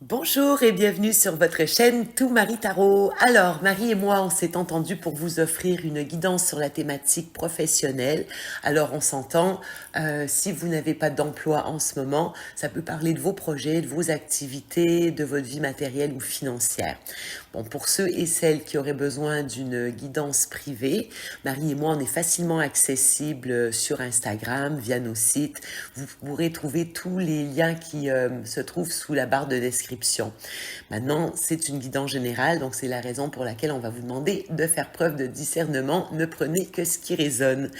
Bonjour et bienvenue sur votre chaîne Tout Marie Tarot. Alors, Marie et moi, on s'est entendu pour vous offrir une guidance sur la thématique professionnelle. Alors, on s'entend, si vous n'avez pas d'emploi en ce moment, ça peut parler de vos projets, de vos activités, de votre vie matérielle ou financière. Bon, pour ceux et celles qui auraient besoin d'une guidance privée, Marie et moi, on est facilement accessibles sur Instagram, via nos sites. Vous pourrez trouver tous les liens qui se trouvent sous la barre de description. Maintenant, c'est une guidance générale, donc c'est la raison pour laquelle on va vous demander de faire preuve de discernement. Ne prenez que ce qui résonne.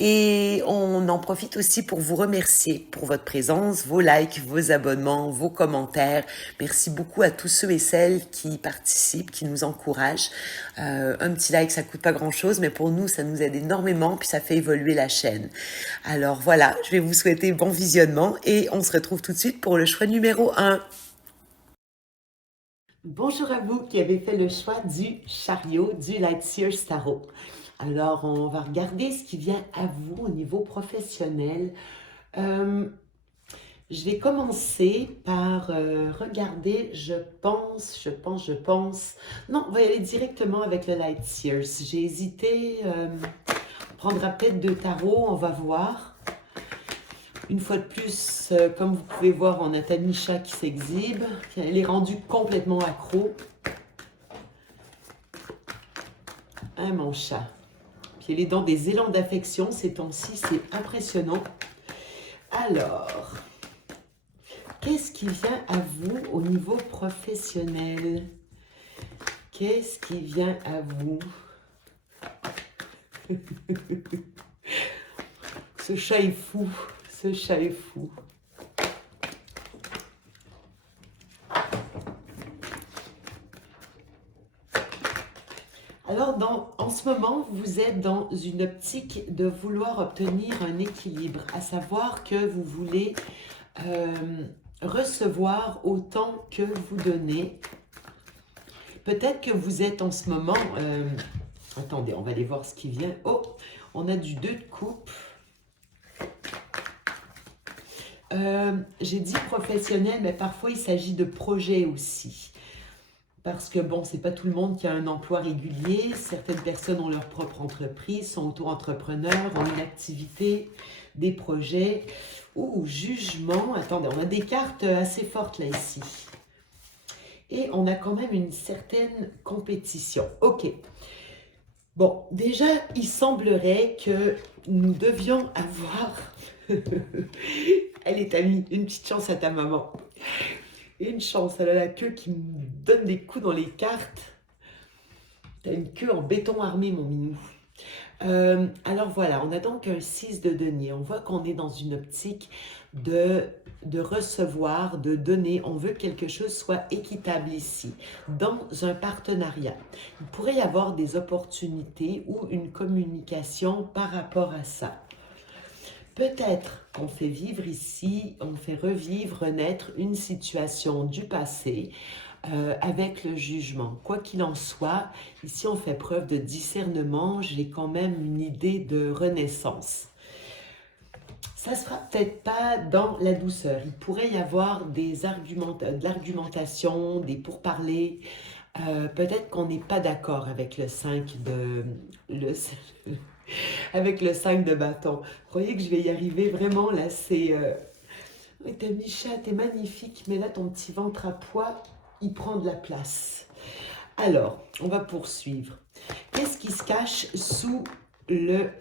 Et on en profite aussi pour vous remercier pour votre présence, vos likes, vos abonnements, vos commentaires. Merci beaucoup à tous ceux et celles qui participent, qui nous encouragent. Un petit like, ça coûte pas grand-chose, mais pour nous, ça nous aide énormément, puis ça fait évoluer la chaîne. Alors voilà, je vais vous souhaiter bon visionnement et on se retrouve tout de suite pour le choix numéro 1. Bonjour à vous qui avez fait le choix du chariot du Lightseers Tarot. Alors, on va regarder ce qui vient à vous au niveau professionnel. Je vais commencer par regarder, je pense. Non, on va y aller directement avec le Lightseers. J'ai hésité, on prendra peut-être 2 tarots, on va voir. Une fois de plus, comme vous pouvez voir, on a Tanisha qui s'exhibe. Elle est rendue complètement accro. Hein, mon chat. Puis elle est dans des élans d'affection ces temps-ci, c'est impressionnant. Alors, qu'est-ce qui vient à vous au niveau professionnel? Qu'est-ce qui vient à vous? Ce chat est fou, ce chat est fou. Alors, en ce moment, vous êtes dans une optique de vouloir obtenir un équilibre, à savoir que vous voulez recevoir autant que vous donnez. Peut-être que vous êtes en ce moment... attendez, on va aller voir ce qui vient. Oh, on a du 2 de coupe. J'ai dit professionnel, mais parfois il s'agit de projet aussi. Parce que bon, c'est pas tout le monde qui a un emploi régulier. Certaines personnes ont leur propre entreprise, sont auto-entrepreneurs, ont une activité, des projets. Ouh, jugement. Attendez, on a des cartes assez fortes là ici. Et on a quand même une certaine compétition. Ok. Bon, déjà, il semblerait que nous devions avoir... Elle est amie, une petite chance à ta maman. Une chance, elle a la queue qui me donne des coups dans les cartes. T'as une queue en béton armé, mon minou. Alors voilà, on a donc un 6 de denier. On voit qu'on est dans une optique de recevoir, de donner. On veut que quelque chose soit équitable ici, dans un partenariat. Il pourrait y avoir des opportunités ou une communication par rapport à ça. Peut-être qu'on fait vivre ici, on fait revivre, renaître une situation du passé avec le jugement. Quoi qu'il en soit, ici on fait preuve de discernement, j'ai quand même une idée de renaissance. Ça ne sera peut-être pas dans la douceur. Il pourrait y avoir de l'argumentation, des pourparlers. Peut-être qu'on n'est pas d'accord avec le 5 de... avec le 5 de bâton. Vous croyez que je vais y arriver? Vraiment, là, c'est... Ta Micha, t'es magnifique, mais là, ton petit ventre à poids, il prend de la place. Alors, on va poursuivre. Qu'est-ce qui se cache sous le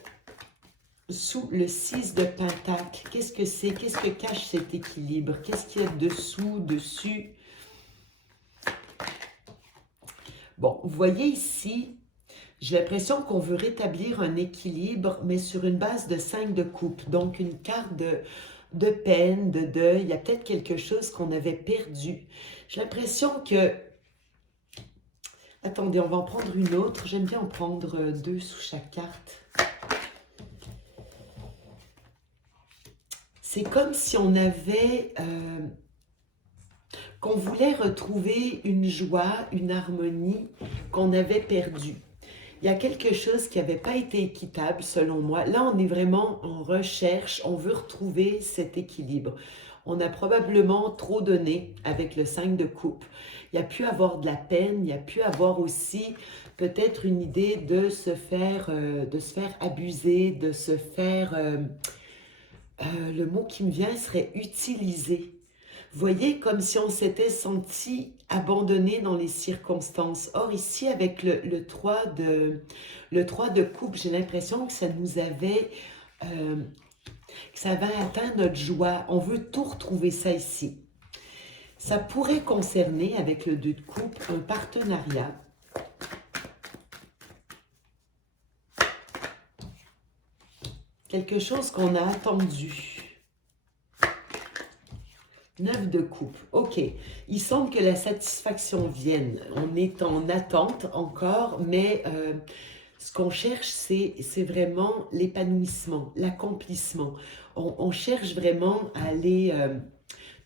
6 de pentacle? Qu'est-ce que c'est? Qu'est-ce que cache cet équilibre? Qu'est-ce qu'il y a dessous, dessus? Bon, vous voyez ici, j'ai l'impression qu'on veut rétablir un équilibre, mais sur une base de 5 de coupe. Donc, une carte de peine, de deuil. Il y a peut-être quelque chose qu'on avait perdu. J'ai l'impression que... Attendez, on va en prendre une autre. J'aime bien en prendre 2 sous chaque carte. C'est comme si on avait... qu'on voulait retrouver une joie, une harmonie qu'on avait perdue. Il y a quelque chose qui n'avait pas été équitable selon moi. Là, on est vraiment en recherche, on veut retrouver cet équilibre. On a probablement trop donné avec le 5 de coupe. Il y a pu avoir de la peine, il y a pu avoir aussi peut-être une idée de se faire abuser, de se faire... le mot qui me vient serait utiliser. Vous voyez, comme si on s'était senti abandonné dans les circonstances. Or, ici, avec le 3 de coupe, j'ai l'impression que ça nous avait... que ça va atteindre notre joie. On veut tout retrouver ça ici. Ça pourrait concerner, avec le 2 de coupe, un partenariat. Quelque chose qu'on a attendu. 9 de coupe. OK. Il semble que la satisfaction vienne. On est en attente encore, mais ce qu'on cherche, c'est vraiment l'épanouissement, l'accomplissement. On cherche vraiment à aller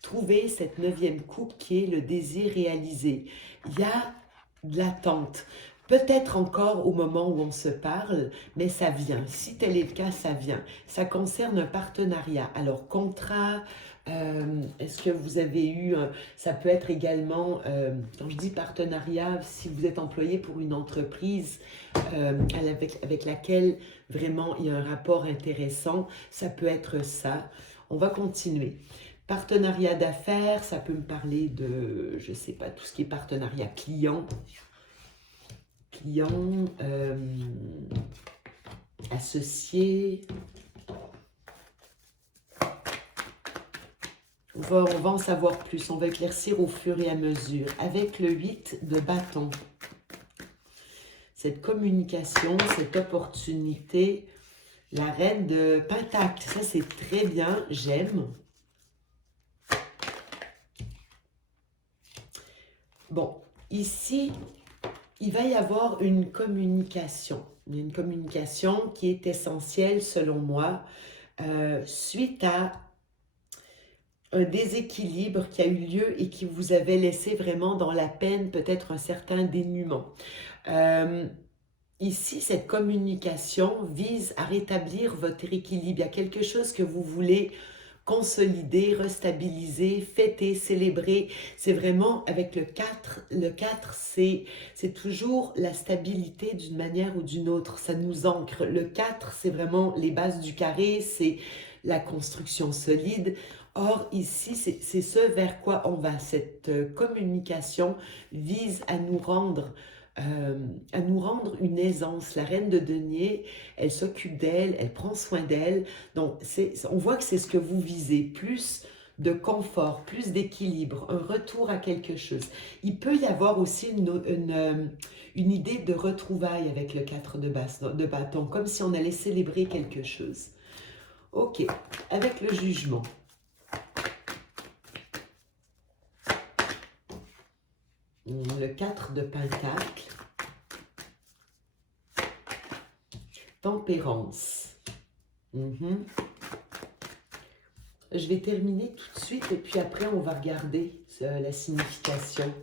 trouver cette 9e coupe qui est le désir réalisé. Il y a de l'attente. Peut-être encore au moment où on se parle, mais ça vient. Si tel est le cas, ça vient. Ça concerne un partenariat. Alors, contrat, est-ce que vous avez eu, ça peut être également, quand je dis partenariat, si vous êtes employé pour une entreprise avec laquelle vraiment il y a un rapport intéressant, ça peut être ça. On va continuer. Partenariat d'affaires, ça peut me parler de, je ne sais pas, tout ce qui est partenariat client, associé. On va en savoir plus, on va éclaircir au fur et à mesure. Avec le 8 de bâton, cette communication, cette opportunité, la reine de pentacle, ça c'est très bien, j'aime. Bon, ici, il va y avoir une communication. Il y a une communication qui est essentielle selon moi suite à un déséquilibre qui a eu lieu et qui vous avait laissé vraiment dans la peine, peut-être un certain dénuement. Ici, cette communication vise à rétablir votre équilibre. Il y a quelque chose que vous voulez consolider, restabiliser, fêter, célébrer. C'est vraiment avec le 4. Le 4, c'est toujours la stabilité d'une manière ou d'une autre. Ça nous ancre. Le 4, c'est vraiment les bases du carré, c'est la construction solide. Or, ici, c'est ce vers quoi on va. Cette communication vise à nous rendre une aisance. La reine de denier, elle s'occupe d'elle, elle prend soin d'elle. Donc, on voit que c'est ce que vous visez, plus de confort, plus d'équilibre, un retour à quelque chose. Il peut y avoir aussi une idée de retrouvailles avec le 4 de bâton, comme si on allait célébrer quelque chose. OK, avec le jugement. Le 4 de pentacle. Tempérance. Je vais terminer tout de suite et puis après on va regarder la signification.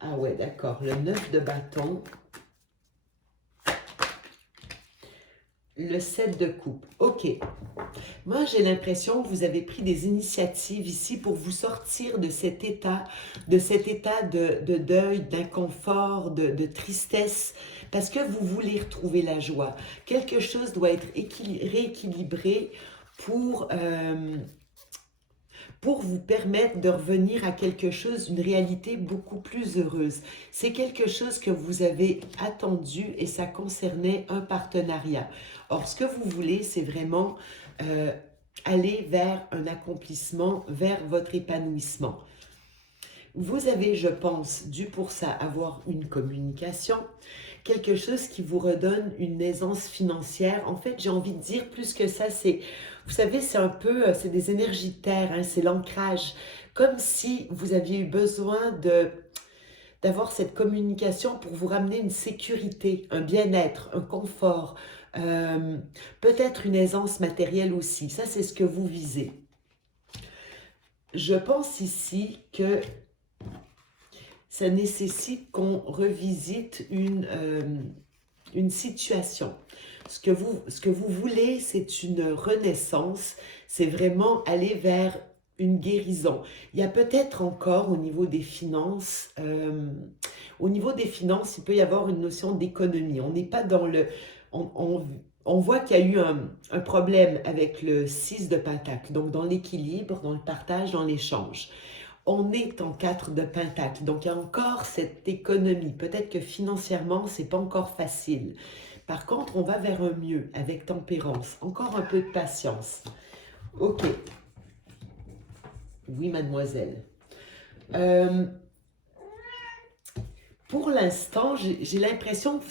Ah ouais, d'accord. Le 9 de bâton. Le 7 de coupe. OK. Moi, j'ai l'impression que vous avez pris des initiatives ici pour vous sortir de cet état de deuil, d'inconfort, de tristesse, parce que vous voulez retrouver la joie. Quelque chose doit être rééquilibré pour vous permettre de revenir à quelque chose, une réalité beaucoup plus heureuse. C'est quelque chose que vous avez attendu et ça concernait un partenariat. Or, ce que vous voulez, c'est vraiment aller vers un accomplissement, vers votre épanouissement. Vous avez, je pense, dû pour ça avoir une communication, quelque chose qui vous redonne une aisance financière. En fait, j'ai envie de dire plus que ça, c'est, vous savez, c'est un peu, c'est des énergies de terre, hein, c'est l'ancrage. Comme si vous aviez eu besoin d'avoir cette communication pour vous ramener une sécurité, un bien-être, un confort, peut-être une aisance matérielle aussi. Ça, c'est ce que vous visez. Je pense ici que ça nécessite qu'on revisite une situation. Ce que vous voulez, c'est une renaissance, c'est vraiment aller vers une guérison. Il y a peut-être encore au niveau des finances, il peut y avoir une notion d'économie. On n'est pas dans le... on voit qu'il y a eu un problème avec le 6 de Pentacle, donc dans l'équilibre, dans le partage, dans l'échange. On est en 4 de Pentacle, donc il y a encore cette économie. Peut-être que financièrement, c'est pas encore facile. Par contre, on va vers un mieux avec tempérance. Encore un peu de patience. Ok. Oui, mademoiselle. Pour l'instant, j'ai l'impression que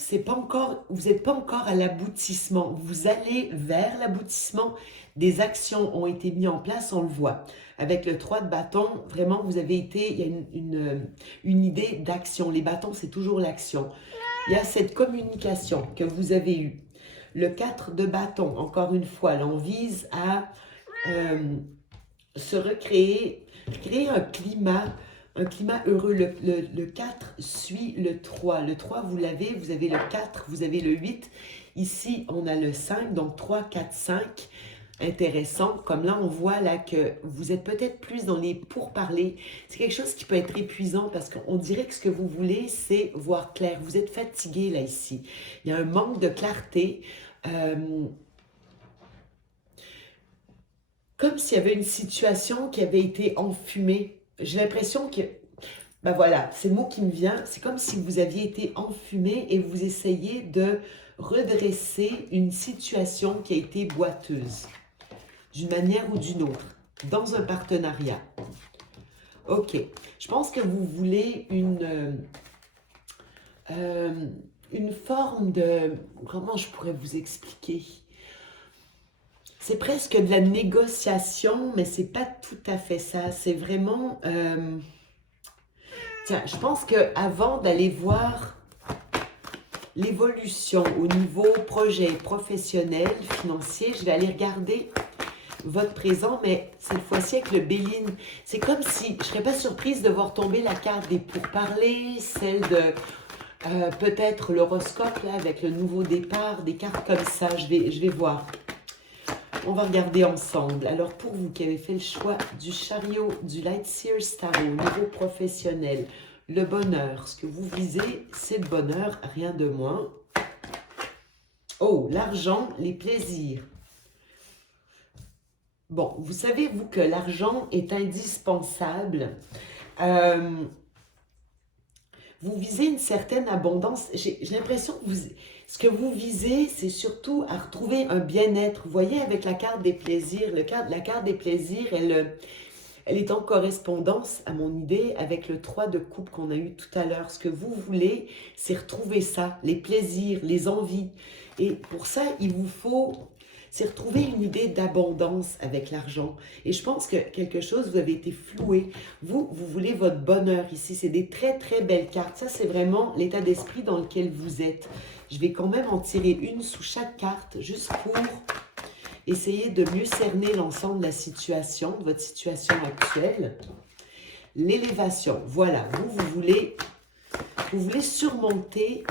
vous n'êtes pas encore à l'aboutissement. Vous allez vers l'aboutissement. Des actions ont été mises en place, on le voit. Avec le 3 de bâton, vraiment, il y a une idée d'action. Les bâtons, c'est toujours l'action. Il y a cette communication que vous avez eue. Le 4 de bâton, encore une fois, là, on vise à se recréer, créer un climat heureux. Le 4 suit le 3. Le 3, vous avez le 4, vous avez le 8. Ici, on a le 5, donc 3, 4, 5. Intéressant. Comme là, on voit là que vous êtes peut-être plus dans les pourparlers. C'est quelque chose qui peut être épuisant parce qu'on dirait que ce que vous voulez, c'est voir clair. Vous êtes fatigué là, ici. Il y a un manque de clarté. Comme s'il y avait une situation qui avait été enfumée. J'ai l'impression que, ben voilà, c'est le mot qui me vient, c'est comme si vous aviez été enfumé et vous essayez de redresser une situation qui a été boiteuse, d'une manière ou d'une autre, dans un partenariat. Ok, je pense que vous voulez une forme de... Comment je pourrais vous expliquer? C'est presque de la négociation, mais c'est pas tout à fait ça. C'est vraiment... Tiens, je pense qu'avant d'aller voir l'évolution au niveau projet professionnel, financier, je vais aller regarder votre présent, mais cette fois-ci avec le Béline. C'est comme si, je ne serais pas surprise de voir tomber la carte des pourparlers, celle de peut-être l'horoscope, là, avec le nouveau départ, des cartes comme ça. Je vais voir. On va regarder ensemble. Alors, pour vous qui avez fait le choix du chariot, du Light Seers Tarot, niveau professionnel, le bonheur, ce que vous visez, c'est le bonheur, rien de moins. Oh, l'argent, les plaisirs. Bon, vous savez, vous, que l'argent est indispensable. Vous visez une certaine abondance. J'ai l'impression que ce que vous visez, c'est surtout à retrouver un bien-être. Vous voyez, avec la carte des plaisirs, la carte des plaisirs, elle est en correspondance, à mon idée, avec le 3 de coupe qu'on a eu tout à l'heure. Ce que vous voulez, c'est retrouver ça, les plaisirs, les envies. Et pour ça, il vous faut... C'est retrouver une idée d'abondance avec l'argent. Et je pense que quelque chose, vous avez été floué. Vous voulez votre bonheur ici. C'est des très, très belles cartes. Ça, c'est vraiment l'état d'esprit dans lequel vous êtes. Je vais quand même en tirer une sous chaque carte, juste pour essayer de mieux cerner l'ensemble de la situation, de votre situation actuelle. L'élévation. Voilà, vous voulez surmonter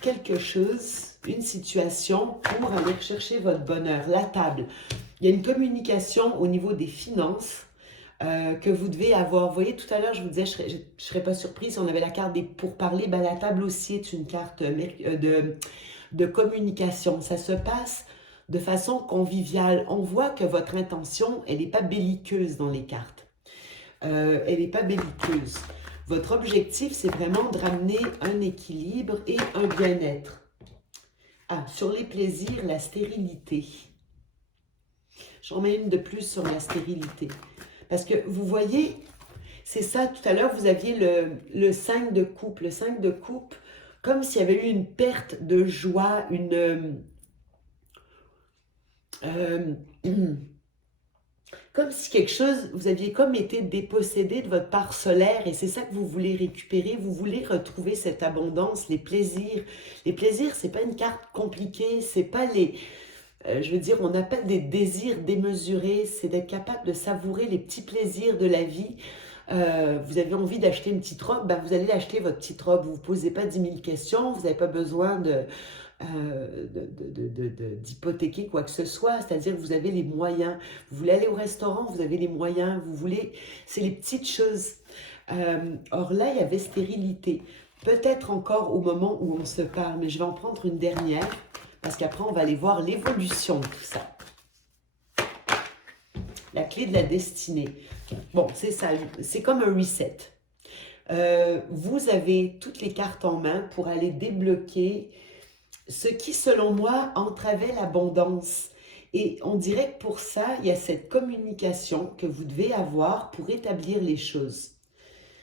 quelque chose, une situation pour aller chercher votre bonheur. La table. Il y a une communication au niveau des finances que vous devez avoir. Vous voyez, tout à l'heure, je vous disais, je ne serais pas surprise si on avait la carte des pourparlers. Ben, la table aussi est une carte de communication. Ça se passe de façon conviviale. On voit que votre intention, elle n'est pas belliqueuse dans les cartes. Elle n'est pas belliqueuse. Votre objectif, c'est vraiment de ramener un équilibre et un bien-être. Ah, sur les plaisirs, la stérilité. J'en mets une de plus sur la stérilité. Parce que vous voyez, c'est ça, tout à l'heure, vous aviez le 5 de coupe. Le 5 de coupe, comme s'il y avait eu une perte de joie, comme si quelque chose, vous aviez comme été dépossédé de votre part solaire et c'est ça que vous voulez récupérer, vous voulez retrouver cette abondance, les plaisirs. Les plaisirs, c'est pas une carte compliquée, c'est pas je veux dire, on n'a pas des désirs démesurés, c'est d'être capable de savourer les petits plaisirs de la vie. Vous avez envie d'acheter une petite robe, ben vous allez acheter votre petite robe, vous ne vous posez pas 10 000 questions, vous n'avez pas besoin d'hypothéquer quoi que ce soit, c'est-à-dire que vous avez les moyens. Vous voulez aller au restaurant, vous avez les moyens, vous voulez... C'est les petites choses. Or là, il y avait stérilité. Peut-être encore au moment où on se parle, mais je vais en prendre une dernière, parce qu'après, on va aller voir l'évolution de tout ça. La clé de la destinée. Bon, c'est ça, c'est comme un reset. Vous avez toutes les cartes en main pour aller débloquer ce qui, selon moi, entravait l'abondance. Et on dirait que pour ça, il y a cette communication que vous devez avoir pour établir les choses.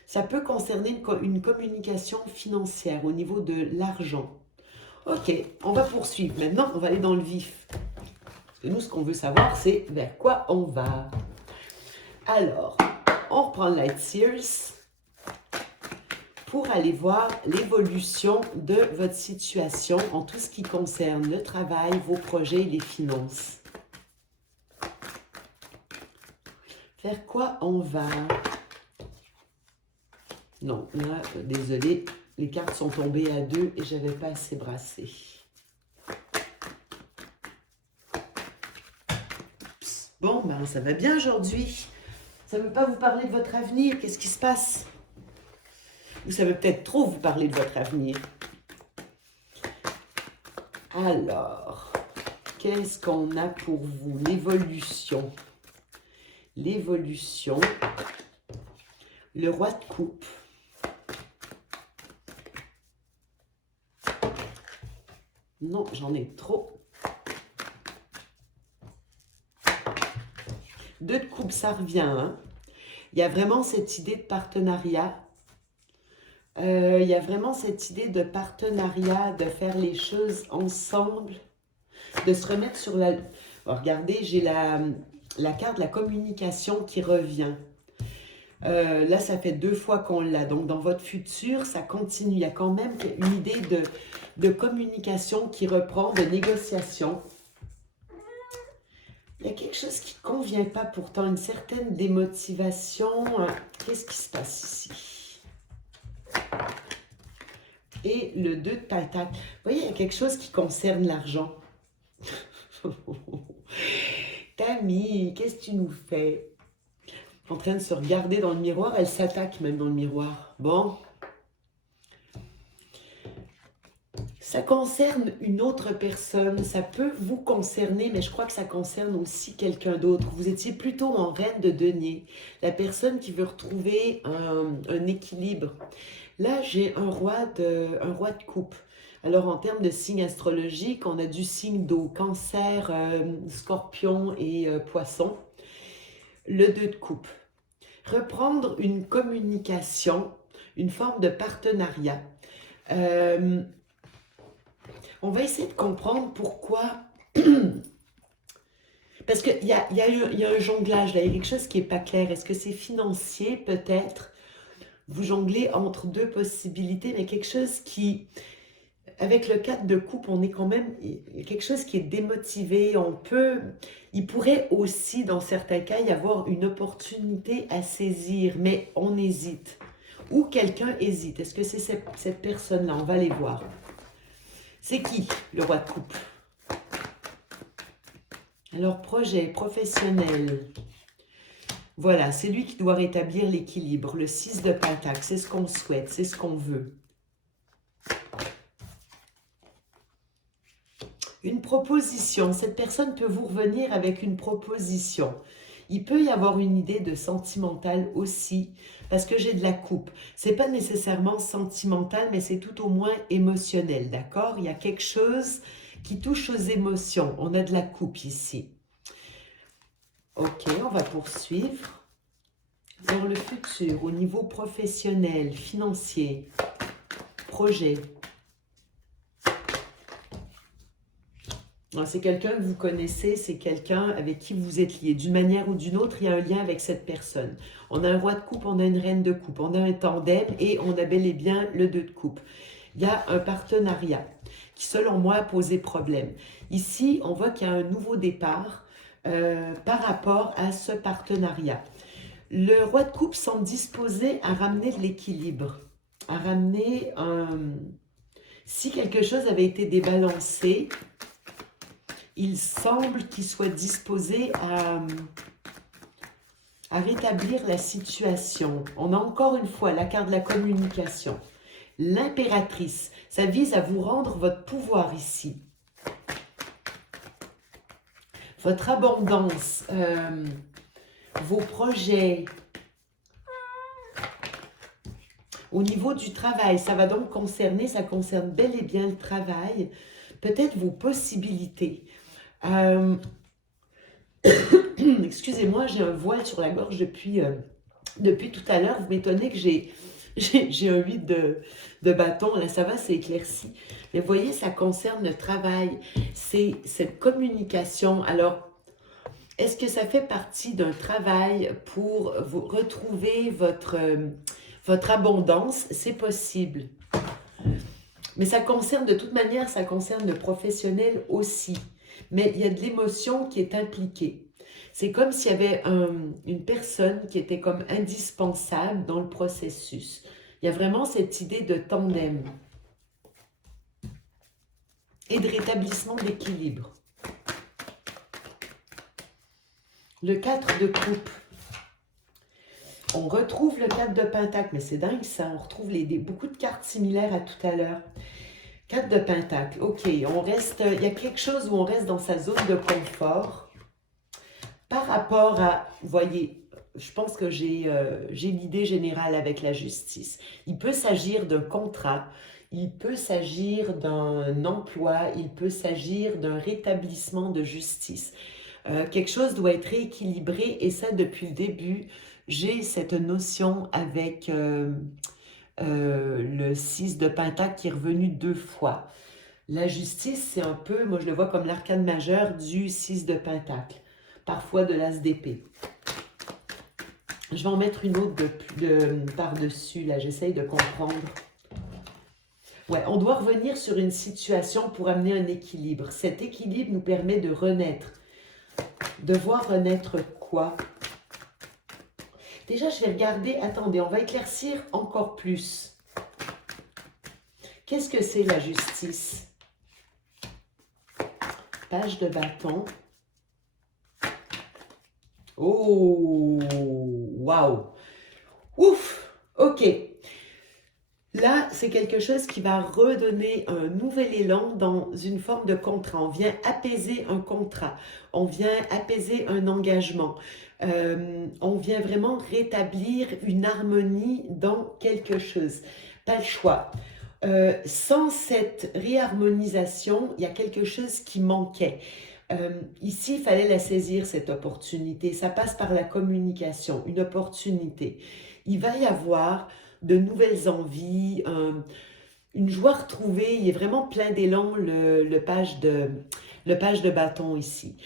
Ça peut concerner une communication financière au niveau de l'argent. Ok, on va poursuivre. Maintenant, on va aller dans le vif. Parce que nous, ce qu'on veut savoir, c'est vers quoi on va. Alors, on reprend Light Sears pour aller voir l'évolution de votre situation en tout ce qui concerne le travail, vos projets et les finances. Vers quoi on va? Non, là, désolé, les cartes sont tombées à 2 et j'avais pas assez brassé. Bon, ben ça va bien aujourd'hui. Ça ne veut pas vous parler de votre avenir. Qu'est-ce qui se passe? Ou ça veut peut-être trop vous parler de votre avenir. Alors, qu'est-ce qu'on a pour vous? L'évolution. L'évolution. Le roi de coupe. Non, j'en ai trop. 2 de coupe, ça revient. Hein? Il y a vraiment cette idée de partenariat. Il y a vraiment cette idée de partenariat, de faire les choses ensemble, de se remettre sur la... Bon, regardez, j'ai la carte de la communication qui revient. Là, ça fait 2 fois qu'on l'a. Donc, dans votre futur, ça continue. Il y a quand même une idée de communication qui reprend, de négociation. Il y a quelque chose qui ne convient pas pourtant, une certaine démotivation. Qu'est-ce qui se passe ici? Et le 2 de pentacle. Vous voyez, il y a quelque chose qui concerne l'argent. Camille, qu'est-ce que tu nous fais? En train de se regarder dans le miroir, elle s'attaque même dans le miroir. Bon. Ça concerne une autre personne, ça peut vous concerner, mais je crois que ça concerne aussi quelqu'un d'autre. Vous étiez plutôt en reine de denier, la personne qui veut retrouver un équilibre. Là, j'ai un roi de coupe. Alors, en termes de signes astrologiques, on a du signe d'eau, cancer, scorpion et poisson. Le 2 de coupe. Reprendre une communication, une forme de partenariat. On va essayer de comprendre pourquoi. Parce qu'il y a un jonglage, là, il y a quelque chose qui n'est pas clair. Est-ce que c'est financier, peut-être? Vous jonglez entre 2 possibilités, mais quelque chose qui... Avec le 4 de coupe, on est quand même... Il y a quelque chose qui est démotivé. Il pourrait aussi, dans certains cas, y avoir une opportunité à saisir, mais on hésite. Ou quelqu'un hésite. Est-ce que c'est cette personne-là? On va aller voir. C'est qui, le roi de coupe? Alors, projet professionnel. Voilà, c'est lui qui doit rétablir l'équilibre. Le 6 de pentacle, c'est ce qu'on souhaite, c'est ce qu'on veut. Une proposition. Cette personne peut vous revenir avec une proposition. Il peut y avoir une idée de sentimental aussi, parce que j'ai de la coupe. Ce n'est pas nécessairement sentimental, mais c'est tout au moins émotionnel, d'accord? Il y a quelque chose qui touche aux émotions. On a de la coupe ici. Ok, on va poursuivre. Dans le futur, au niveau professionnel, financier, projet. C'est quelqu'un que vous connaissez, c'est quelqu'un avec qui vous êtes lié. D'une manière ou d'une autre, il y a un lien avec cette personne. On a un roi de coupe, on a une reine de coupe, on a un tandem et on a bel et bien le 2 de coupe. Il y a un partenariat qui, selon moi, a posé problème. Ici, on voit qu'il y a un nouveau départ par rapport à ce partenariat. Le roi de coupe semble disposé à ramener de l'équilibre, à ramener un... Si quelque chose avait été débalancé, il semble qu'il soit disposé à rétablir la situation. On a encore une fois la carte de la communication. L'impératrice, ça vise à vous rendre votre pouvoir ici. Votre abondance, vos projets. Au niveau du travail, ça va donc concerner, ça concerne bel et bien le travail, peut-être vos possibilités. Excusez-moi, j'ai un voile sur la gorge depuis tout à l'heure. Vous m'étonnez que j'ai un 8 de bâton. Là, ça va, c'est éclairci. Mais vous voyez, ça concerne le travail. C'est cette communication. Alors, est-ce que ça fait partie d'un travail pour vous retrouver votre abondance? C'est possible. Mais ça concerne, de toute manière, ça concerne le professionnel aussi. Mais il y a de l'émotion qui est impliquée. C'est comme s'il y avait une personne qui était comme indispensable dans le processus. Il y a vraiment cette idée de tandem et de rétablissement d'équilibre. Le 4 de coupe. On retrouve le 4 de pentacle, mais c'est dingue ça, on retrouve beaucoup de cartes similaires à tout à l'heure. 4 de pentacle, ok, on reste, il y a quelque chose où on reste dans sa zone de confort par rapport à, vous voyez, je pense que j'ai l'idée générale avec la justice. Il peut s'agir d'un contrat, il peut s'agir d'un emploi, il peut s'agir d'un rétablissement de justice. Quelque chose doit être rééquilibré et ça, depuis le début, j'ai cette notion avec le 6 de pentacle qui est revenu 2 fois. La justice, c'est un peu, moi je le vois comme l'arcane majeur du 6 de pentacle, parfois de l'as d'épée. Je vais en mettre une autre par-dessus, là, j'essaye de comprendre. Ouais, on doit revenir sur une situation pour amener un équilibre. Cet équilibre nous permet de renaître. De voir renaître quoi? Déjà, je vais regarder, attendez, on va éclaircir encore plus. Qu'est-ce que c'est la justice? Page de bâton. Oh, waouh! Ouf! Ok. Là, c'est quelque chose qui va redonner un nouvel élan dans une forme de contrat. On vient apaiser un contrat. On vient apaiser un engagement. On vient vraiment rétablir une harmonie dans quelque chose. Pas le choix. Sans cette réharmonisation, il y a quelque chose qui manquait. Ici, il fallait la saisir, cette opportunité. Ça passe par la communication, une opportunité. Il va y avoir de nouvelles envies, une joie retrouvée. Il est vraiment plein d'élan, le page de bâton ici.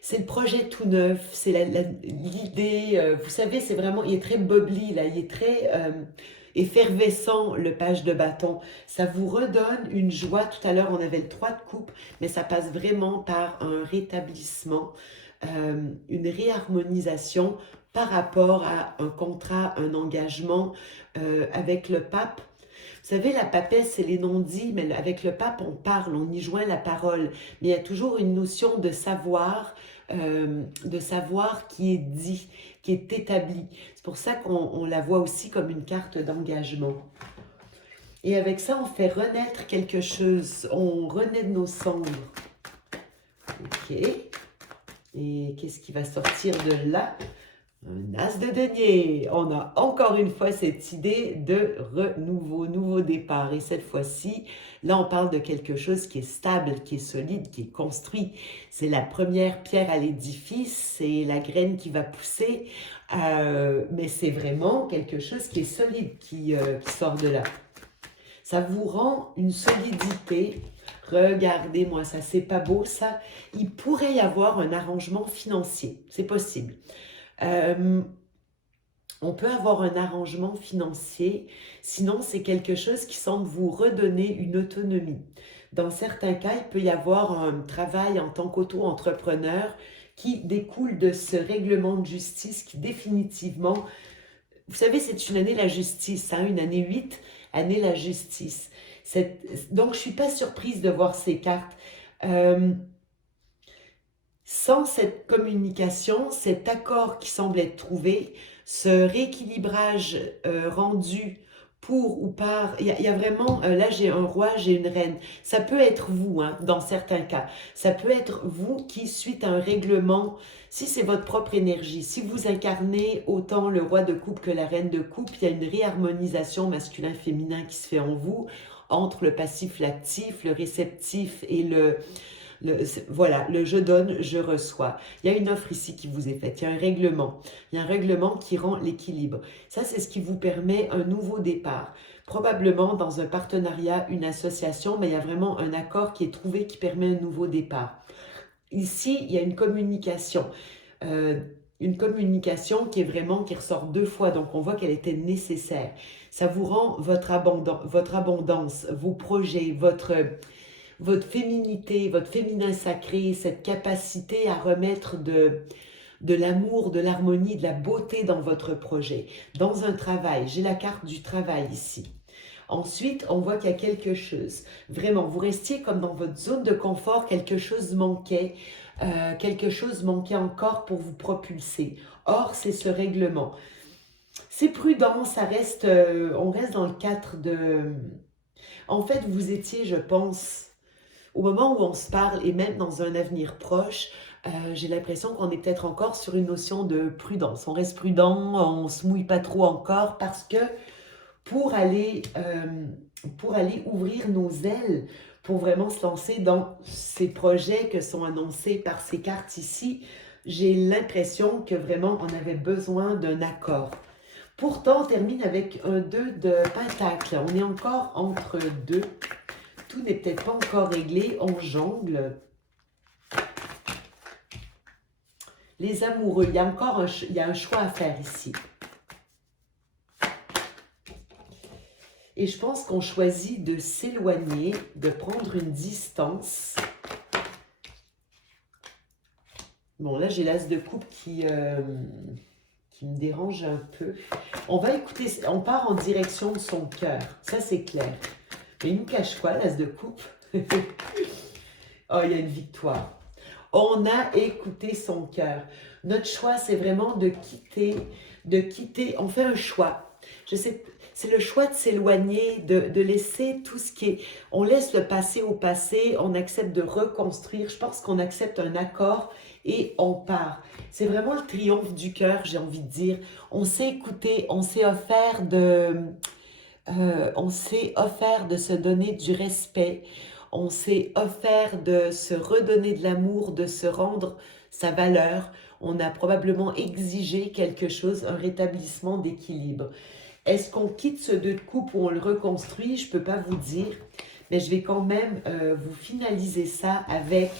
C'est le projet tout neuf, c'est l'idée, vous savez, c'est vraiment, il est très bubbly, là, il est très effervescent, le page de bâton. Ça vous redonne une joie. Tout à l'heure, on avait le 3 de coupe, mais ça passe vraiment par un rétablissement, une réharmonisation par rapport à un contrat, un engagement avec le pape. Vous savez, la papesse, c'est les non-dits, mais avec le pape, on parle, on y joint la parole. Mais il y a toujours une notion de savoir qui est dit, qui est établi. C'est pour ça qu'on la voit aussi comme une carte d'engagement. Et avec ça, on fait renaître quelque chose. On renaît de nos cendres. Ok. Et qu'est-ce qui va sortir de là? Un as de denier. On a encore une fois cette idée de nouveau départ. Et cette fois-ci, là, on parle de quelque chose qui est stable, qui est solide, qui est construit. C'est la première pierre à l'édifice, c'est la graine qui va pousser. Mais c'est vraiment quelque chose qui est solide qui sort de là. Ça vous rend une solidité. Regardez-moi ça, c'est pas beau ça? Il pourrait y avoir un arrangement financier, c'est possible. On peut avoir un arrangement financier, sinon c'est quelque chose qui semble vous redonner une autonomie. Dans certains cas, il peut y avoir un travail en tant qu'auto-entrepreneur qui découle de ce règlement de justice qui définitivement vous savez, c'est une année de la justice, hein, une année 8, année de la justice. Donc, je ne suis pas surprise de voir ces cartes. Euh, Sans cette communication, cet accord qui semble être trouvé, ce rééquilibrage rendu pour ou par, il y a vraiment, là j'ai un roi, j'ai une reine. Ça peut être vous, hein, dans certains cas. Ça peut être vous qui, suite à un règlement, si c'est votre propre énergie, si vous incarnez autant le roi de coupe que la reine de coupe, il y a une réharmonisation masculin-féminin qui se fait en vous, entre le passif-l'actif, le réceptif et voilà, le je donne, je reçois. Il y a une offre ici qui vous est faite, il y a un règlement. Il y a un règlement qui rend l'équilibre. Ça, c'est ce qui vous permet un nouveau départ. Probablement dans un partenariat, une association, mais il y a vraiment un accord qui est trouvé qui permet un nouveau départ. Ici, il y a une communication. Une communication qui est vraiment, qui ressort 2 fois, donc on voit qu'elle était nécessaire. Ça vous rend votre abondance, vos projets, votre féminité, votre féminin sacré, cette capacité à remettre de l'amour, de l'harmonie, de la beauté dans votre projet, dans un travail. J'ai la carte du travail ici. Ensuite, on voit qu'il y a quelque chose. Vraiment, vous restiez comme dans votre zone de confort, quelque chose manquait encore pour vous propulser. Or, c'est ce règlement. C'est prudent, ça reste, on reste dans le cadre de... En fait, vous étiez, je pense, au moment où on se parle et même dans un avenir proche, j'ai l'impression qu'on est peut-être encore sur une notion de prudence. On reste prudent, on ne se mouille pas trop encore parce que pour aller ouvrir nos ailes, pour vraiment se lancer dans ces projets que sont annoncés par ces cartes ici, j'ai l'impression que vraiment on avait besoin d'un accord. Pourtant, on termine avec un 2 de pentacle. On est encore entre deux. Tout n'est peut-être pas encore réglé. On jongle. Les amoureux, il y a encore un choix à faire ici. Et je pense qu'on choisit de s'éloigner, de prendre une distance. Bon, là, j'ai l'as de coupe qui me dérange un peu. On va écouter, on part en direction de son cœur. Ça, c'est clair. Mais il nous cache quoi, l'as de coupe? Oh, il y a une victoire. On a écouté son cœur. Notre choix, c'est vraiment de quitter. On fait un choix. Je sais, c'est le choix de s'éloigner, de laisser tout ce qui est... On laisse le passé au passé, on accepte de reconstruire. Je pense qu'on accepte un accord et on part. C'est vraiment le triomphe du cœur, j'ai envie de dire. On s'est écouté, on s'est offert de se donner du respect. On s'est offert de se redonner de l'amour, de se rendre sa valeur. On a probablement exigé quelque chose, un rétablissement d'équilibre. Est-ce qu'on quitte ce 2 de coupe ou on le reconstruit? Je ne peux pas vous dire, mais je vais quand même vous finaliser ça avec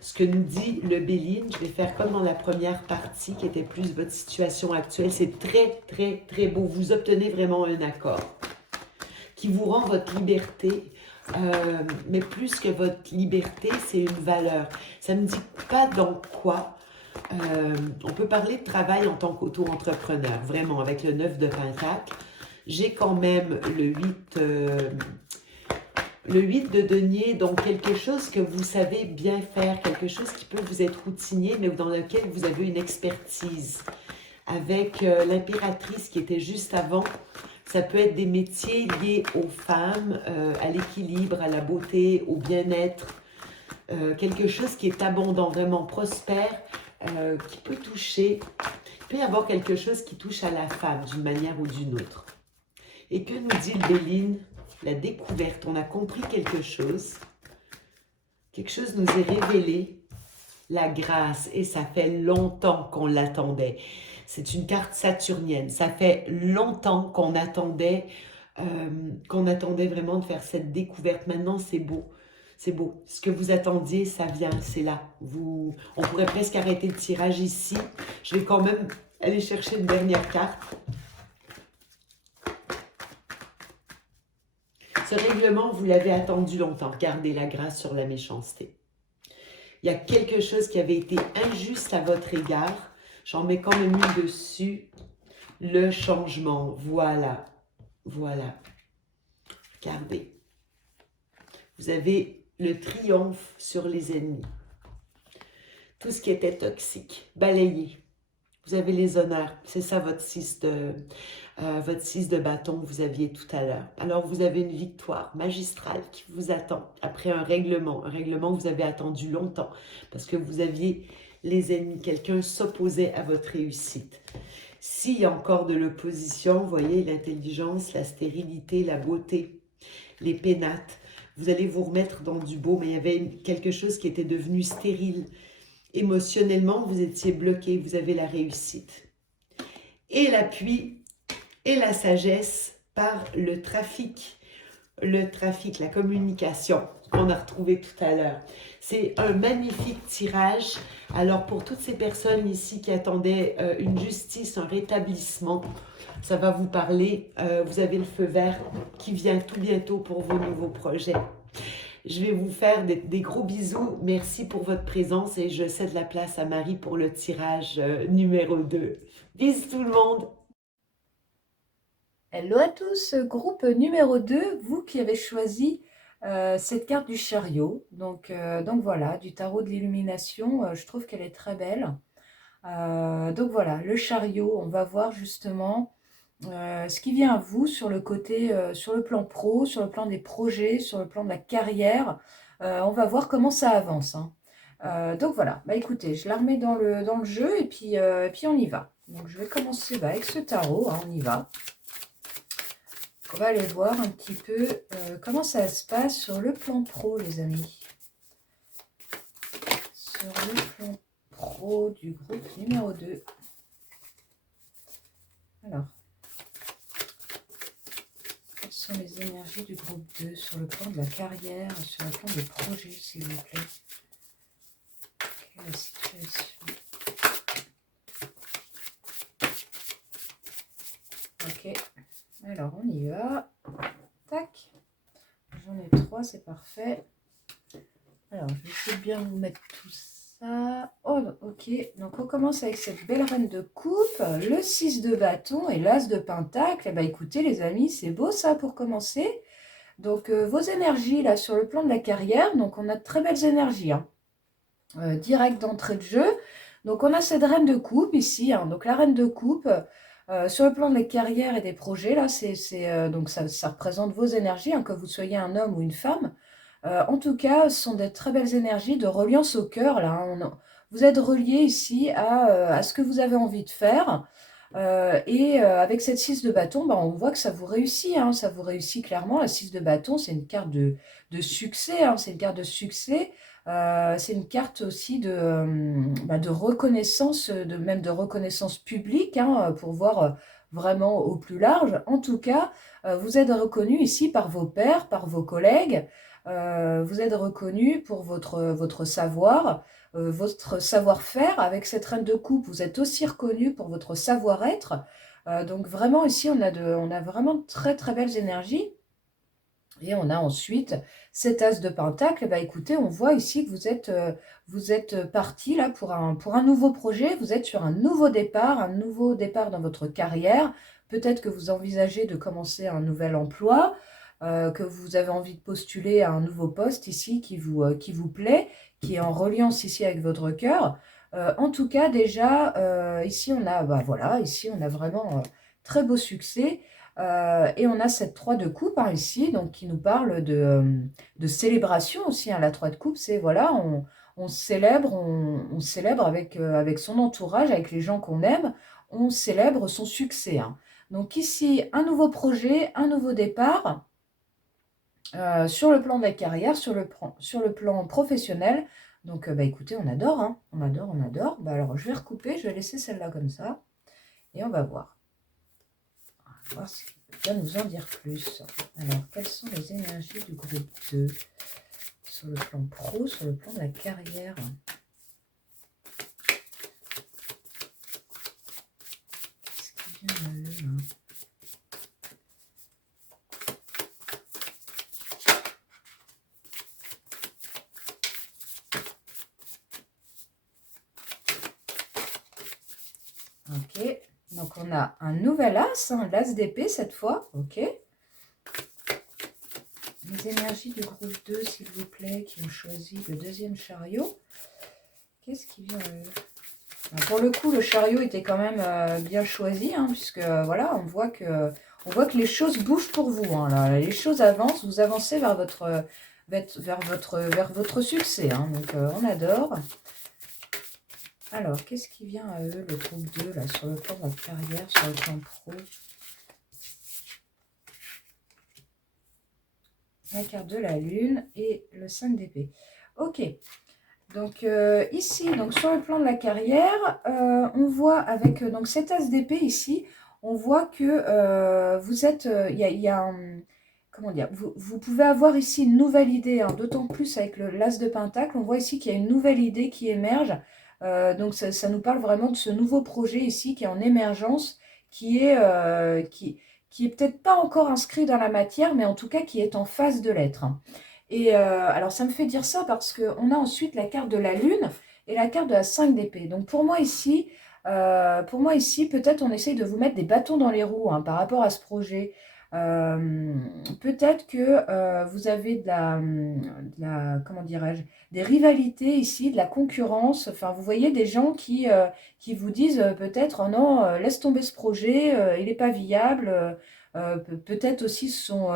ce que nous dit le Béline. Je vais faire comme dans la première partie qui était plus votre situation actuelle. C'est très, très, très beau. Vous obtenez vraiment un accord qui vous rend votre liberté. Mais plus que votre liberté, c'est une valeur. Ça ne me dit pas dans quoi. On peut parler de travail en tant qu'auto-entrepreneur, vraiment, avec le 9 de Pentacle. J'ai quand même le 8 de denier, donc quelque chose que vous savez bien faire, quelque chose qui peut vous être routinier, mais dans lequel vous avez une expertise. Avec l'impératrice qui était juste avant, ça peut être des métiers liés aux femmes, à l'équilibre, à la beauté, au bien-être. Quelque chose qui est abondant, vraiment prospère, qui peut toucher. Il peut y avoir quelque chose qui touche à la femme d'une manière ou d'une autre. Et que nous dit le Béline? La découverte. On a compris quelque chose. Quelque chose nous est révélé. La grâce. Et ça fait longtemps qu'on l'attendait. C'est une carte saturnienne. Ça fait longtemps qu'on attendait vraiment de faire cette découverte. Maintenant, c'est beau. C'est beau. Ce que vous attendiez, ça vient, c'est là. On pourrait presque arrêter le tirage ici. Je vais quand même aller chercher une dernière carte. Ce règlement, vous l'avez attendu longtemps. Gardez la grâce sur la méchanceté. Il y a quelque chose qui avait été injuste à votre égard. J'en mets quand même une dessus. le changement. Voilà, voilà. Regardez. Vous avez le triomphe sur les ennemis. Tout ce qui était toxique, balayé. Vous avez les honneurs. C'est ça votre 6 de bâton que vous aviez tout à l'heure. Alors vous avez une victoire magistrale qui vous attend après un règlement que vous avez attendu longtemps parce que vous aviez les ennemis. Quelqu'un s'opposait à votre réussite. S'il y a encore de l'opposition, vous voyez l'intelligence, la stérilité, la beauté, les pénates, vous allez vous remettre dans du beau, mais il y avait quelque chose qui était devenu stérile. Émotionnellement, vous étiez bloqué, vous avez la réussite. Et l'appui et la sagesse par le trafic, la communication qu'on a retrouvé tout à l'heure. C'est un magnifique tirage. Alors pour toutes ces personnes ici qui attendaient une justice, un rétablissement, ça va vous parler. Vous avez le feu vert qui vient tout bientôt pour vos nouveaux projets. Je vais vous faire des gros bisous. Merci pour votre présence et je cède la place à Marie pour le tirage numéro 2. Bisous tout le monde! Hello à tous, groupe numéro 2, vous qui avez choisi cette carte du chariot. Donc voilà, du tarot de l'illumination, je trouve qu'elle est très belle. Donc voilà, le chariot, on va voir justement ce qui vient à vous sur le côté, sur le plan pro, sur le plan des projets, sur le plan de la carrière. On va voir comment ça avance, hein. Donc voilà, bah écoutez, je la remets dans le jeu et puis on y va. Donc je vais commencer avec ce tarot, hein, on y va. On va aller voir un petit peu comment ça se passe sur le plan pro, les amis. Sur le plan pro du groupe numéro 2. Alors, quelles sont les énergies du groupe 2 sur le plan de la carrière, sur le plan des projets, s'il vous plaît? Quelle est la situation? Ok, alors on y va. Tac. J'en ai 3, c'est parfait. Alors, je vais essayer de bien vous mettre tout ça. Oh, ok. Donc, on commence avec cette belle reine de coupe, le 6 de bâton et l'as de pentacle. Eh bien, écoutez, les amis, c'est beau ça pour commencer. Donc, vos énergies, là, sur le plan de la carrière. Donc, on a de très belles énergies, hein. Direct d'entrée de jeu. Donc, on a cette reine de coupe ici, hein. Donc, la reine de coupe, sur le plan de la carrière et des projets, là, donc ça représente vos énergies, hein, que vous soyez un homme ou une femme. En tout cas, ce sont des très belles énergies de reliance au cœur, là, hein. Vous êtes relié ici à ce que vous avez envie de faire. Avec cette 6 de bâton, bah, on voit que ça vous réussit, hein, ça vous réussit clairement. La 6 de bâton, c'est une carte de succès, hein, c'est une carte de succès. C'est une carte aussi de reconnaissance, même de reconnaissance publique, hein, pour voir vraiment au plus large. En tout cas, vous êtes reconnu ici par vos pairs, par vos collègues. Vous êtes reconnu pour votre savoir, votre savoir-faire. Avec cette reine de coupe, vous êtes aussi reconnu pour votre savoir-être. Donc vraiment ici, on a vraiment de très très belles énergies. Et on a ensuite cet as de pentacle. Bah, écoutez, on voit ici que vous êtes parti là pour un nouveau projet. Vous êtes sur un nouveau départ dans votre carrière. Peut-être que vous envisagez de commencer un nouvel emploi, que vous avez envie de postuler à un nouveau poste ici qui vous plaît, qui est en reliance ici avec votre cœur. En tout cas, déjà, ici, ici, on a vraiment très beau succès. Et on a cette 3 de coupe, hein, ici, donc qui nous parle de célébration aussi, hein. La 3 de coupe, c'est voilà, on célèbre, on célèbre avec son entourage, avec les gens qu'on aime, on célèbre son succès, hein. Donc ici, un nouveau projet, un nouveau départ, sur le plan de la carrière, sur le plan professionnel. Donc bah, écoutez, on adore, hein, on adore, on adore. Bah, alors je vais recouper, je vais laisser celle-là comme ça, et on va voir. On va voir ce qu'il va nous en dire plus. Alors, quelles sont les énergies du groupe 2 sur le plan pro, sur le plan de la carrière? Qu'est-ce qui vient à eux, hein? Ok, donc on on a un nouvel as, hein, l'as d'épée cette fois, ok. Les énergies du groupe 2, s'il vous plaît, qui ont choisi le deuxième chariot. Qu'est-ce qui vient à eux? Pour le coup, le chariot était quand même bien choisi, hein, puisque voilà, on voit que les choses bougent pour vous. Hein, là. Les choses avancent, vous avancez vers votre succès. Hein, donc, on adore. Alors, qu'est-ce qui vient à eux, le groupe 2, là, sur le plan de la carrière, sur le plan pro? La carte de la lune et le 5 d'épée. Ok. Donc ici, donc sur le plan de la carrière, on voit avec donc cet as d'épée ici, on voit que vous êtes, il y a comment dire, vous pouvez avoir ici une nouvelle idée, hein, d'autant plus avec l'as de pentacle, on voit ici qu'il y a une nouvelle idée qui émerge, donc ça nous parle vraiment de ce nouveau projet ici qui est en émergence, qui est peut-être pas encore inscrit dans la matière, mais en tout cas qui est en phase de l'être. Hein. Et alors, ça me fait dire ça parce qu'on a ensuite la carte de la lune et la carte de la 5 d'épée. Donc, pour moi ici, peut-être on essaye de vous mettre des bâtons dans les roues hein, par rapport à ce projet. Peut-être que vous avez comment dirais-je, des rivalités ici, de la concurrence. Enfin, vous voyez des gens qui vous disent peut-être, oh non, laisse tomber ce projet, il n'est pas viable. Peut-être aussi ce sont...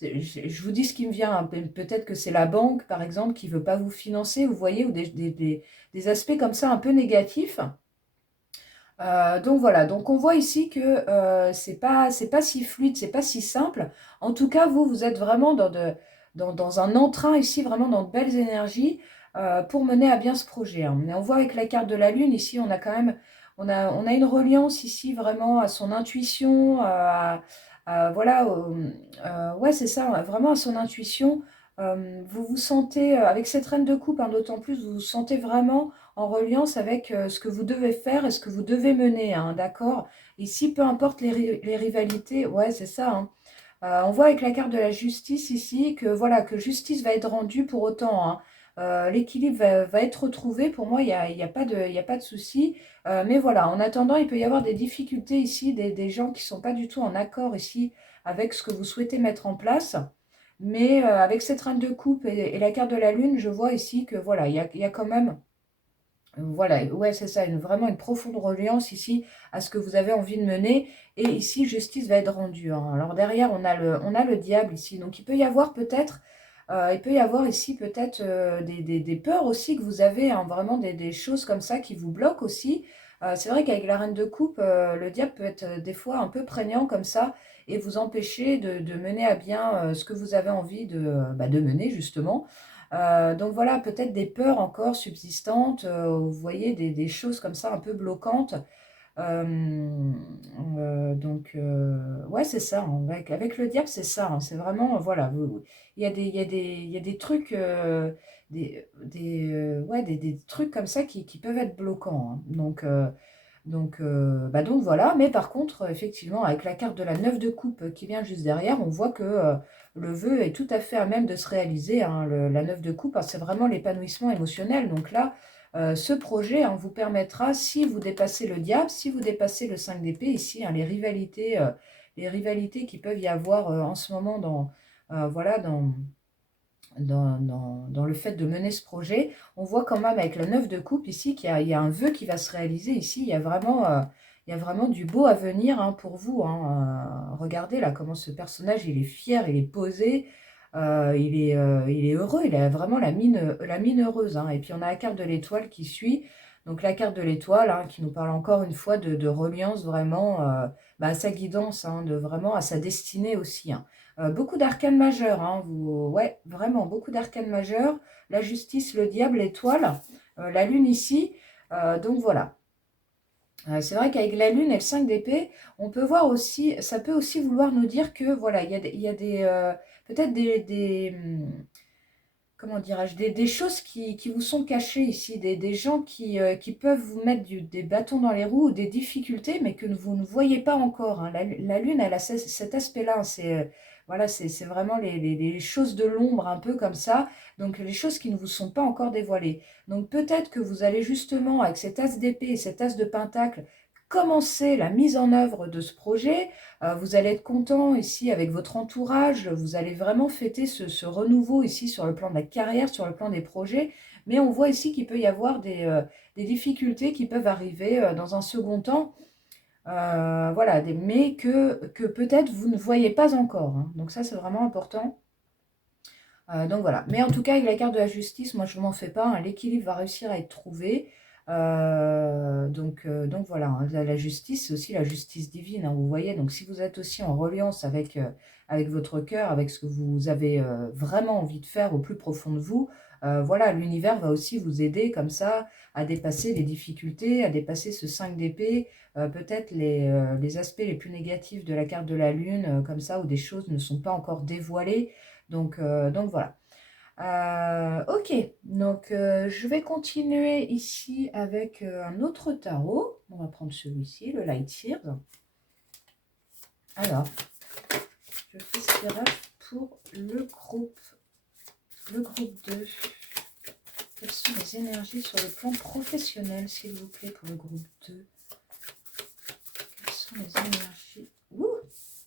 je vous dis ce qui me vient, hein. Peut-être que c'est la banque, par exemple, qui ne veut pas vous financer, vous voyez, ou des aspects comme ça un peu négatifs. Donc voilà, donc on voit ici que c'est pas si fluide, c'est pas si simple. En tout cas, vous êtes vraiment dans un entrain ici, vraiment dans de belles énergies pour mener à bien ce projet. Hein. Mais on voit avec la carte de la lune, ici, on a quand même, on a une reliance ici vraiment à son intuition, voilà, ouais, c'est ça, vraiment à son intuition. Vous vous sentez, avec cette reine de coupe, hein, d'autant plus, vous vous sentez vraiment en reliance avec ce que vous devez faire et ce que vous devez mener, hein, d'accord? Ici, peu importe les rivalités, ouais, c'est ça. Hein. On voit avec la carte de la justice ici que voilà que justice va être rendue pour autant. Hein. L'équilibre va être retrouvé. Pour moi, il y a pas de souci. Mais voilà, en attendant, il peut y avoir des difficultés ici, des gens qui ne sont pas du tout en accord ici avec ce que vous souhaitez mettre en place. Mais avec cette reine de coupe et la carte de la lune, je vois ici que voilà, il y a quand même voilà, ouais, c'est ça, vraiment une profonde reliance ici à ce que vous avez envie de mener. Et ici, justice va être rendue. Hein. Alors derrière, on a le diable ici. Donc il peut y avoir peut-être, il peut y avoir ici peut-être des peurs aussi que vous avez, hein, vraiment des choses comme ça qui vous bloquent aussi. C'est vrai qu'avec la reine de coupe, le diable peut être des fois un peu prégnant comme ça et vous empêcher de mener à bien ce que vous avez envie de mener justement. Donc voilà, peut-être des peurs encore subsistantes, vous voyez, des choses comme ça un peu bloquantes. Ouais, c'est ça. Hein, avec le diable, c'est ça. Hein, c'est vraiment, voilà, il y a des trucs, ouais, des trucs comme ça qui peuvent être bloquants. Hein. Donc voilà, mais par contre, effectivement, avec la carte de la 9 de coupe qui vient juste derrière, on voit que le vœu est tout à fait à même de se réaliser. Hein, la 9 de coupe, hein, c'est vraiment l'épanouissement émotionnel. Donc là, ce projet hein, vous permettra, si vous dépassez le diable, si vous dépassez le 5 d'épée, ici, hein, les rivalités qui peuvent y avoir en ce moment voilà, dans le fait de mener ce projet, on voit quand même avec la 9 de coupe ici il y a un vœu qui va se réaliser ici. Il y a vraiment du beau à venir hein, pour vous. Hein. Regardez là comment ce personnage, il est fier, il est posé, il est heureux, il a vraiment la mine heureuse. Hein. Et puis on a la carte de l'étoile qui suit. Donc la carte de l'étoile hein, qui nous parle encore une fois de reliance vraiment à sa guidance, hein, vraiment à sa destinée aussi. Hein. Beaucoup d'arcanes majeures, hein, ouais, vraiment beaucoup d'arcanes majeures. La justice, le diable, l'étoile, la lune ici. Donc voilà. C'est vrai qu'avec la lune et le 5 d'épée, on peut voir aussi, ça peut aussi vouloir nous dire que voilà, il y a peut-être comment dirais-je, des choses qui vous sont cachées ici, des gens qui peuvent vous mettre des bâtons dans les roues ou des difficultés, mais que vous ne voyez pas encore. Hein. La Lune, elle a cet aspect-là. Hein. Voilà, c'est vraiment les choses de l'ombre, un peu comme ça. Donc, les choses qui ne vous sont pas encore dévoilées. Donc, peut-être que vous allez justement, avec cet as d'épée et cet as de pentacle, commencer la mise en œuvre de ce projet. Vous allez être content ici avec votre entourage. Vous allez vraiment fêter ce renouveau ici sur le plan de la carrière, sur le plan des projets. Mais on voit ici qu'il peut y avoir des difficultés qui peuvent arriver dans un second temps. Voilà, mais que peut-être vous ne voyez pas encore, hein. Donc ça, c'est vraiment important. Donc voilà. Mais en tout cas, avec la carte de la justice, moi, je ne m'en fais pas, hein. L'équilibre va réussir à être trouvé. Donc voilà, hein. La justice, c'est aussi la justice divine, hein, vous voyez. Donc si vous êtes aussi en reliance avec votre cœur, avec ce que vous avez vraiment envie de faire au plus profond de vous, voilà, l'univers va aussi vous aider comme ça à dépasser les difficultés, à dépasser ce 5 d'épée, peut-être les aspects les plus négatifs de la carte de la lune, comme ça, où des choses ne sont pas encore dévoilées. Donc voilà. Ok, donc je vais continuer ici avec un autre tarot. On va prendre celui-ci, le Light Years. Alors, je fais ce tirage pour le groupe 2. Quelles sont les énergies sur le plan professionnel, s'il vous plaît, pour le groupe 2? Quelles sont les énergies? Ouh,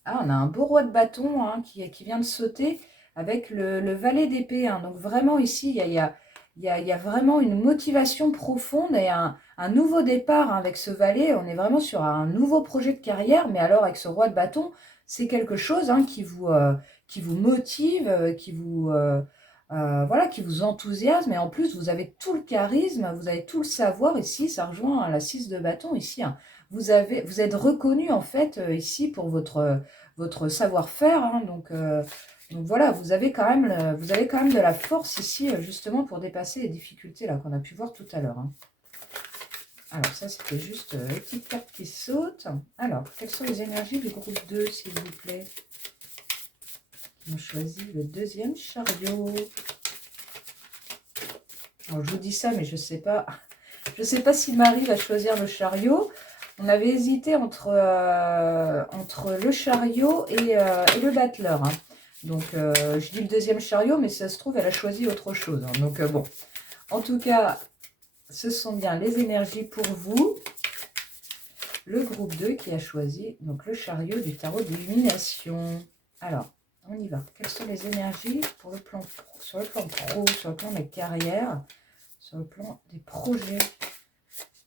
ah, on a un beau roi de bâton, hein, qui vient de sauter avec le valet d'épée, hein. Donc vraiment ici, il y a vraiment une motivation profonde et un nouveau départ, hein, avec ce valet. On est vraiment sur un nouveau projet de carrière, mais alors avec ce roi de bâton, c'est quelque chose, hein, qui vous motive, voilà, qui vous enthousiasme. Et en plus, vous avez tout le charisme, vous avez tout le savoir ici. Ça rejoint, hein, la 6 de bâton ici, hein. Vous êtes reconnu en fait ici pour votre savoir-faire, hein. Donc voilà, vous avez quand même de la force ici, justement pour dépasser les difficultés là qu'on a pu voir tout à l'heure, hein. Alors ça, c'était juste les petites cartes qui sautent. Alors, quelles sont les énergies du groupe 2, s'il vous plaît? On choisit le deuxième chariot. Alors, je vous dis ça, mais je sais pas si Marie va choisir le chariot. On avait hésité entre le chariot et le battleur, hein. Donc, je dis le deuxième chariot, mais si ça se trouve, elle a choisi autre chose, hein. Donc, bon. En tout cas, ce sont bien les énergies pour vous. Le groupe 2 qui a choisi donc le chariot du tarot d'illumination. Alors, on y va. Quelles sont les énergies pour sur le plan pro, sur le plan de la carrière, sur le plan des projets?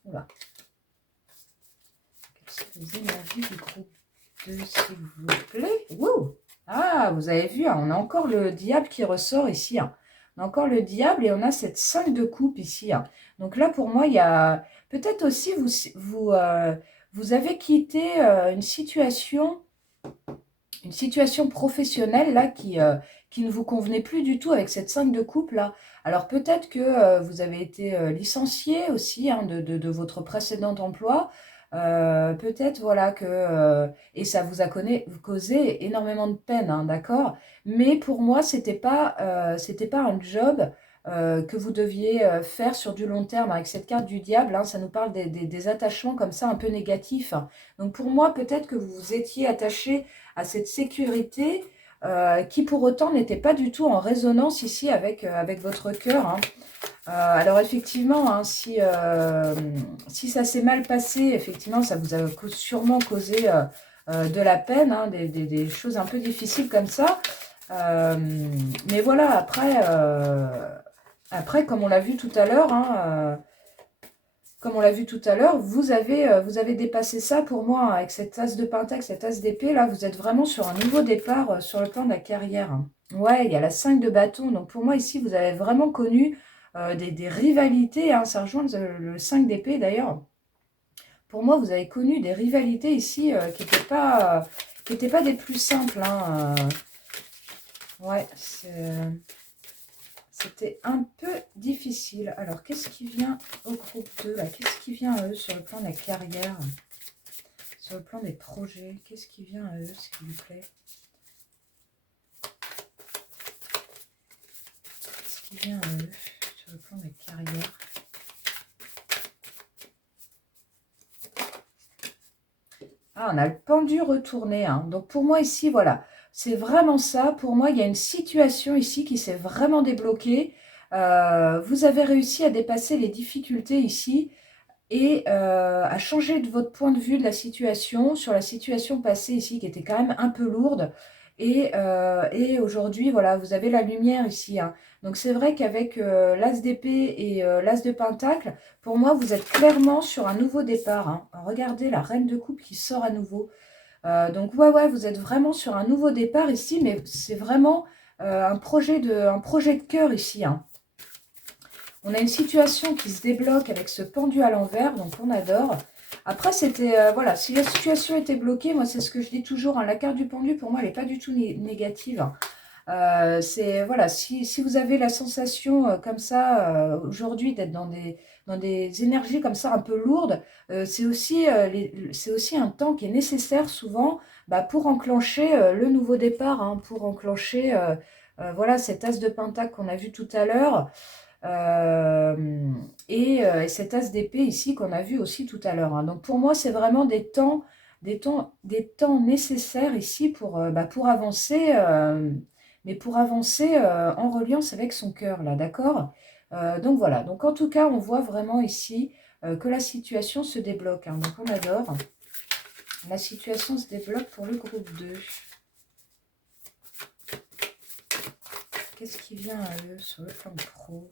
Voilà. Quelles sont les énergies du groupe 2, s'il vous plaît? Wow! Ah, vous avez vu, hein, on a encore le diable qui ressort ici, hein. On a encore le diable et on a cette 5 de coupe ici, hein. Donc là, pour moi, il y a peut-être aussi, vous avez quitté une situation professionnelle là qui ne vous convenait plus du tout avec cette 5 de coupe là. Alors peut-être que vous avez été licencié aussi, hein, de votre précédent emploi. Peut-être voilà et ça vous a causé énormément de peine, hein, d'accord. Mais pour moi, c'était pas un job que vous deviez faire sur du long terme. Avec cette carte du diable, hein, ça nous parle des attachements comme ça un peu négatifs, hein. Donc pour moi, peut-être que vous vous étiez attaché à cette sécurité qui pour autant n'était pas du tout en résonance ici avec votre cœur, hein. Alors effectivement, hein, si ça s'est mal passé, effectivement, ça vous a sûrement causé de la peine, hein, des choses un peu difficiles comme ça. Mais voilà, après, comme on l'a vu tout à l'heure, hein, vous avez dépassé ça pour moi, hein, avec cette as de pentacle, cette as d'épée. Là, vous êtes vraiment sur un nouveau départ sur le plan de la carrière, hein. Ouais, il y a la 5 de bâton. Donc pour moi, ici, vous avez vraiment connu des rivalités, hein. Ça rejoint le 5 d'épée d'ailleurs. Pour moi, vous avez connu des rivalités ici qui n'étaient pas des plus simples, hein. Ouais, c'était un peu difficile. Alors, qu'est-ce qui vient au groupe 2 là? Qu'est-ce qui vient à eux sur le plan de la carrière? Sur le plan des projets? Qu'est-ce qui vient à eux, s'il vous plaît? Qu'est-ce qui vient à eux sur le plan de la carrière? Ah, on a le pendu retourné, hein. Donc, pour moi, ici, voilà. C'est vraiment ça. Pour moi, il y a une situation ici qui s'est vraiment débloquée. Vous avez réussi à dépasser les difficultés ici. et à changer de votre point de vue de la situation, sur la situation passée ici qui était quand même un peu lourde. Et aujourd'hui, voilà, vous avez la lumière ici, hein. Donc c'est vrai qu'avec l'As d'épée et l'As de Pentacle, pour moi, vous êtes clairement sur un nouveau départ, hein. Regardez la Reine de Coupe qui sort à nouveau. Donc ouais, vous êtes vraiment sur un nouveau départ ici, mais c'est vraiment un projet de cœur ici, hein. On a une situation qui se débloque avec ce pendu à l'envers, donc on adore. Après, c'était, voilà, si la situation était bloquée, moi c'est ce que je dis toujours, hein, la carte du pendu, pour moi, elle n'est pas du tout négative. C'est, voilà, si vous avez la sensation comme ça, aujourd'hui, d'être dans des énergies comme ça un peu lourdes, c'est aussi un temps qui est nécessaire souvent bah, pour enclencher le nouveau départ, hein, pour enclencher, voilà, cet as de pentacle qu'on a vu tout à l'heure. Et cet as d'épée ici qu'on a vu aussi tout à l'heure, hein. Donc pour moi, c'est vraiment des temps nécessaires ici bah, pour avancer, mais pour avancer en reliance avec son cœur, là, d'accord? Donc voilà, donc en tout cas, on voit vraiment ici que la situation se débloque, hein. Donc on adore. La situation se débloque pour le groupe 2. Qu'est-ce qui vient à eux sur le plan pro?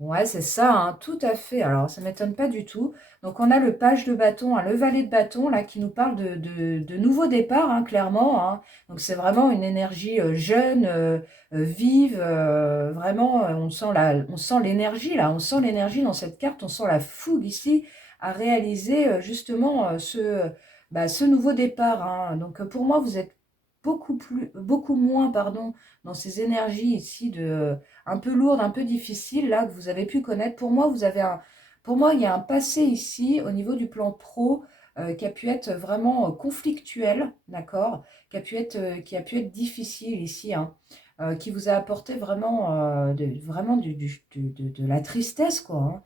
Ouais, c'est ça, hein, tout à fait. Alors, ça ne m'étonne pas du tout. Donc, on a le page de bâton, hein, le valet de bâton, là, qui nous parle de nouveau départ, hein, clairement, hein. Donc, c'est vraiment une énergie jeune, vive. Vraiment, on sent l'énergie, là. On sent l'énergie dans cette carte. On sent la fougue ici à réaliser, justement, bah, ce nouveau départ, hein. Donc, pour moi, vous êtes beaucoup moins, pardon, dans ces énergies ici un peu lourde, un peu difficile, là, que vous avez pu connaître. Pour moi, il y a un passé ici, au niveau du plan pro, qui a pu être vraiment conflictuel, d'accord, qui a pu être difficile ici, hein, qui vous a apporté vraiment, vraiment de la tristesse, quoi, hein.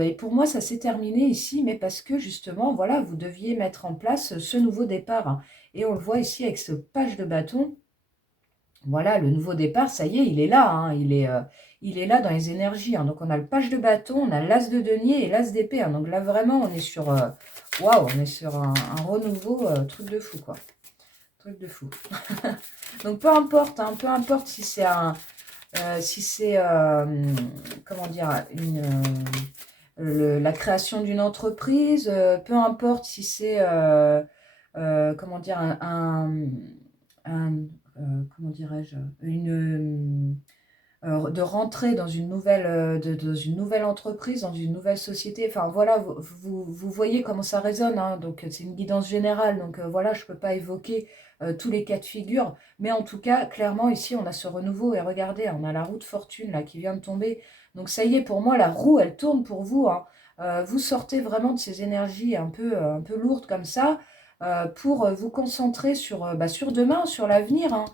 Et pour moi, ça s'est terminé ici, mais parce que justement, voilà, vous deviez mettre en place ce nouveau départ, hein. Et on le voit ici avec ce page de bâton. Voilà, le nouveau départ, ça y est, il est là, hein, il est là dans les énergies, hein. Donc, on a le page de bâton, on a l'as de denier et l'as d'épée, hein. Donc là, vraiment, on est sur, waouh, on est sur un renouveau, truc de fou, quoi. Truc de fou. Donc, peu importe, hein, peu importe si c'est comment dire, la création d'une entreprise, peu importe si c'est, comment dire, comment dirais-je, de rentrer dans une nouvelle, dans une nouvelle entreprise, dans une nouvelle société. Enfin voilà, vous voyez comment ça résonne, hein. Donc c'est une guidance générale. Donc voilà, je ne peux pas évoquer tous les cas de figure. Mais en tout cas, clairement, ici, on a ce renouveau. Et regardez, on a la roue de fortune là qui vient de tomber. Donc ça y est, pour moi, la roue, elle tourne pour vous, hein. Vous sortez vraiment de ces énergies un peu lourdes comme ça pour vous concentrer sur, bah, sur demain, sur l'avenir, hein.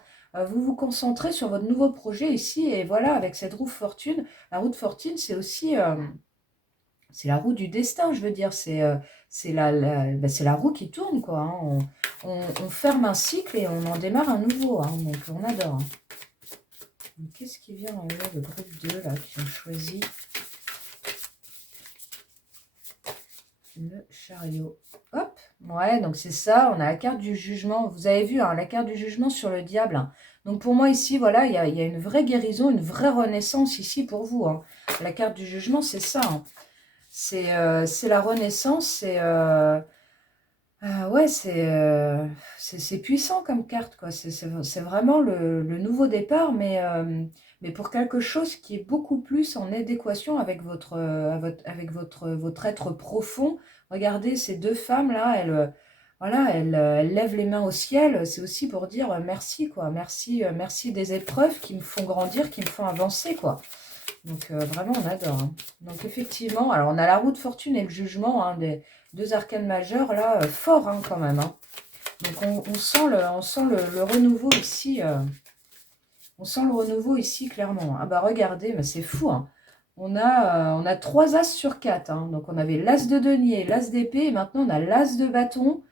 Vous vous concentrez sur votre nouveau projet ici, et voilà, avec cette roue de fortune. La roue de fortune, c'est aussi, c'est la roue du destin, je veux dire, bah, c'est la roue qui tourne, quoi, hein. On ferme un cycle et on en démarre un nouveau, hein, donc on adore, hein. Qu'est-ce qui vient en haut, le groupe 2, là, qui ont choisi le chariot? Hop, ouais, donc c'est ça, on a la carte du jugement. Vous avez vu, hein, la carte du jugement sur le diable, hein. Donc pour moi ici, voilà, il y a une vraie guérison, une vraie renaissance ici pour vous, hein. La carte du jugement, c'est ça, hein. C'est la renaissance, ouais, c'est puissant comme carte, quoi. C'est vraiment le nouveau départ, mais pour quelque chose qui est beaucoup plus en adéquation avec votre être profond. Regardez ces deux femmes-là, voilà, elles lèvent les mains au ciel. C'est aussi pour dire merci, quoi. Merci, merci des épreuves qui me font grandir, qui me font avancer, quoi. Donc vraiment, on adore, hein. Donc effectivement, alors on a la roue de fortune et le jugement, hein, des deux arcanes majeures, là, fort, hein, quand même, hein. Donc on sent le renouveau ici. On sent le renouveau ici, clairement. Ah bah regardez, mais c'est fou, hein. On a 3 as sur 4, hein. Donc on avait l'as de denier, l'as d'épée, et maintenant on a l'as de bâton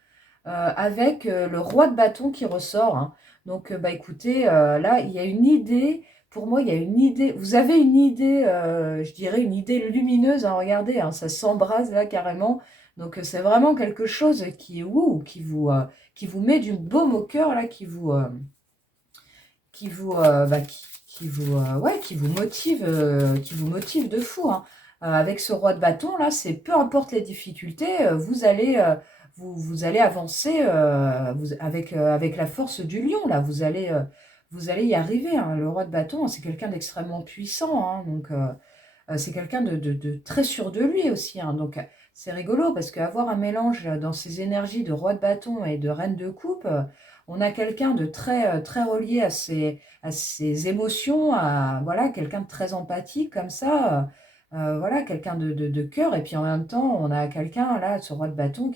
avec le roi de bâton qui ressort, hein. Donc bah écoutez, là il y a une idée pour moi, il y a une idée. Vous avez une idée, je dirais une idée lumineuse. Hein, regardez, hein, ça s'embrase là carrément. Donc c'est vraiment quelque chose qui, ouh, qui vous met du baume au cœur là, ouais, qui vous motive de fou. Hein. Avec ce roi de bâton là, c'est peu importe les difficultés, vous allez avancer avec la force du lion là. Vous allez y arriver. Hein. Le roi de bâton, c'est quelqu'un d'extrêmement puissant. Hein, donc c'est quelqu'un de très sûr de lui aussi. Hein, donc c'est rigolo parce qu'avoir un mélange dans ses énergies de roi de bâton et de reine de coupe, on a quelqu'un de très relié à ses émotions, à voilà, quelqu'un de très empathique comme ça, voilà, quelqu'un de cœur. Et puis en même temps, on a quelqu'un là, ce roi de bâton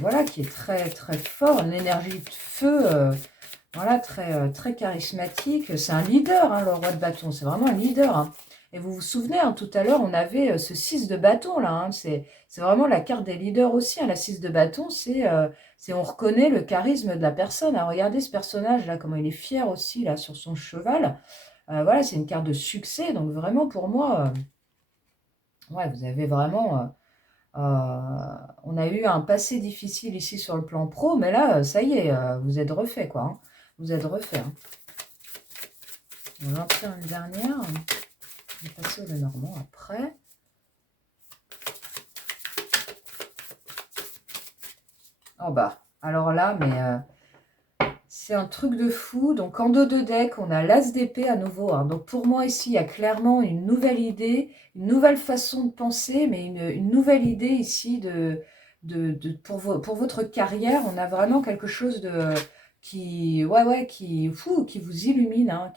voilà, qui est très fort, une énergie de feu. Voilà, très charismatique. C'est un leader, hein, le roi de bâton. C'est vraiment un leader. Hein. Et vous vous souvenez, hein, tout à l'heure, on avait ce 6 de bâton, là. Hein. C'est vraiment la carte des leaders aussi. Hein. La 6 de bâton, on reconnaît le charisme de la personne. Hein. Regardez ce personnage-là, comment il est fier aussi, là, sur son cheval. Voilà, c'est une carte de succès. Donc vraiment, pour moi, ouais, vous avez vraiment... on a eu un passé difficile ici sur le plan pro, mais là, ça y est, vous êtes refait, quoi. Hein. Vous êtes refait. Hein. On va en faire une dernière. On va passer au Lenormand après. Oh bah, alors là, mais c'est un truc de fou. Donc en dos de deck, on a l'As d'épée à nouveau. Hein. Donc pour moi ici, il y a clairement une nouvelle idée, une nouvelle façon de penser, mais une nouvelle idée ici pour votre carrière. On a vraiment quelque chose qui vous illumine. Hein,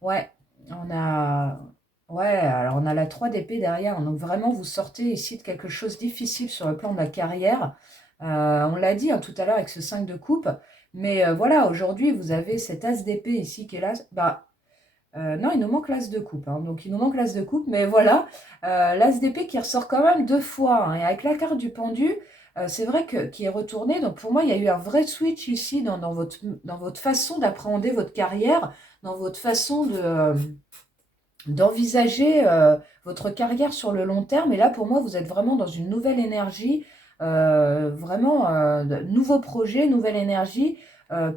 ouais, on a... Ouais, alors on a la 3 d'épée derrière, donc vraiment vous sortez ici de quelque chose de difficile sur le plan de la carrière. On l'a dit hein, tout à l'heure avec ce 5 de coupe, mais voilà, aujourd'hui vous avez cet as d'épée ici qui est là. Bah, non, il nous manque l'as de coupe, hein, donc il nous manque l'as de coupe, mais voilà, l'as d'épée qui ressort quand même 2 fois, hein, et avec la carte du pendu, c'est vrai qui est retourné, donc pour moi il y a eu un vrai switch ici dans votre façon d'appréhender votre carrière, dans votre façon d'envisager votre carrière sur le long terme. Et là, pour moi, vous êtes vraiment dans une nouvelle énergie, vraiment nouveau projet, nouvelle énergie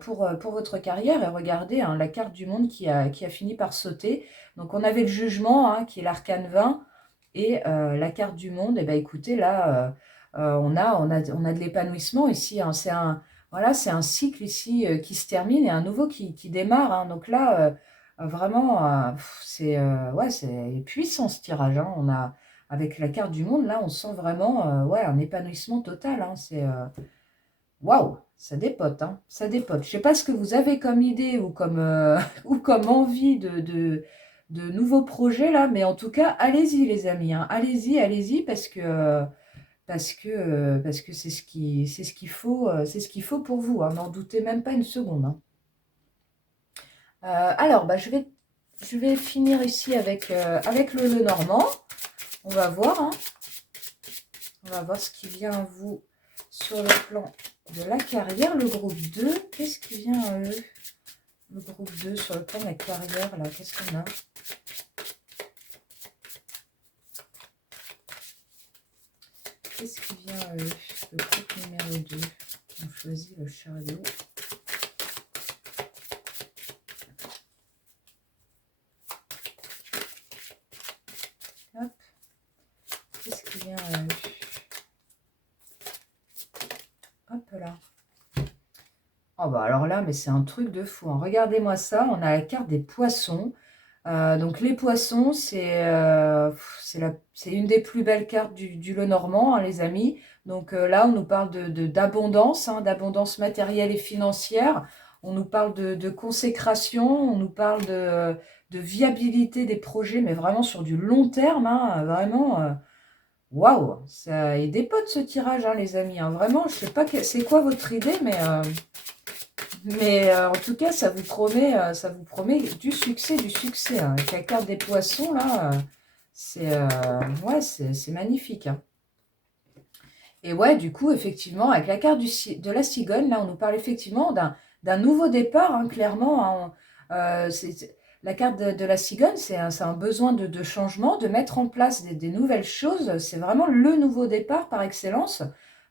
pour votre carrière. Et regardez hein, la carte du monde qui a fini par sauter. Donc, on avait le jugement, hein, qui est l'arcane 20, et la carte du monde. Et bien, écoutez, là, on a de l'épanouissement ici. Hein. Voilà, c'est un cycle ici qui se termine et un nouveau qui démarre. Hein. Donc là, vraiment, ouais, c'est puissant ce tirage. Hein. Avec la carte du monde, là, on sent vraiment ouais, un épanouissement total. Hein. Waouh, ça dépote. Hein. Ça dépote. Je ne sais pas ce que vous avez comme idée ou ou comme envie de nouveaux projets, là, mais en tout cas, allez-y, les amis. Hein. Allez-y, parce que c'est ce qu'il faut pour vous. Hein. N'en doutez même pas une seconde. Hein. Alors, bah, je vais finir ici avec le Lenormand. On va voir. Hein. On va voir ce qui vient à vous sur le plan de la carrière. Le groupe 2, qu'est-ce qui vient à eux? Le groupe 2 sur le plan de la carrière, là, qu'est-ce qu'on a? Qu'est-ce qui vient à eux? Le groupe numéro 2. On choisit le chariot. Hop. Qu'est-ce qui vient à eux? Hop là. Oh bah alors là, mais c'est un truc de fou. Hein. Regardez-moi ça, on a la carte des poissons. Donc les poissons, c'est une des plus belles cartes du Lenormand, hein, les amis. Donc là, on nous parle d'abondance, hein, d'abondance matérielle et financière. On nous parle de consécration, on nous parle de viabilité des projets, mais vraiment sur du long terme, hein, vraiment. Waouh, ça est des potes ce tirage, hein, les amis. Hein. Vraiment, je sais pas c'est quoi votre idée, mais en tout cas, ça vous promet du succès, du succès. Hein. Avec la carte des poissons, là, ouais, c'est magnifique. Hein. Et ouais, du coup, effectivement, avec la carte de la cigogne, là, on nous parle effectivement d'un nouveau départ, hein, clairement. Hein. La carte de la cigogne, c'est un besoin de changement, de mettre en place des nouvelles choses. C'est vraiment le nouveau départ par excellence.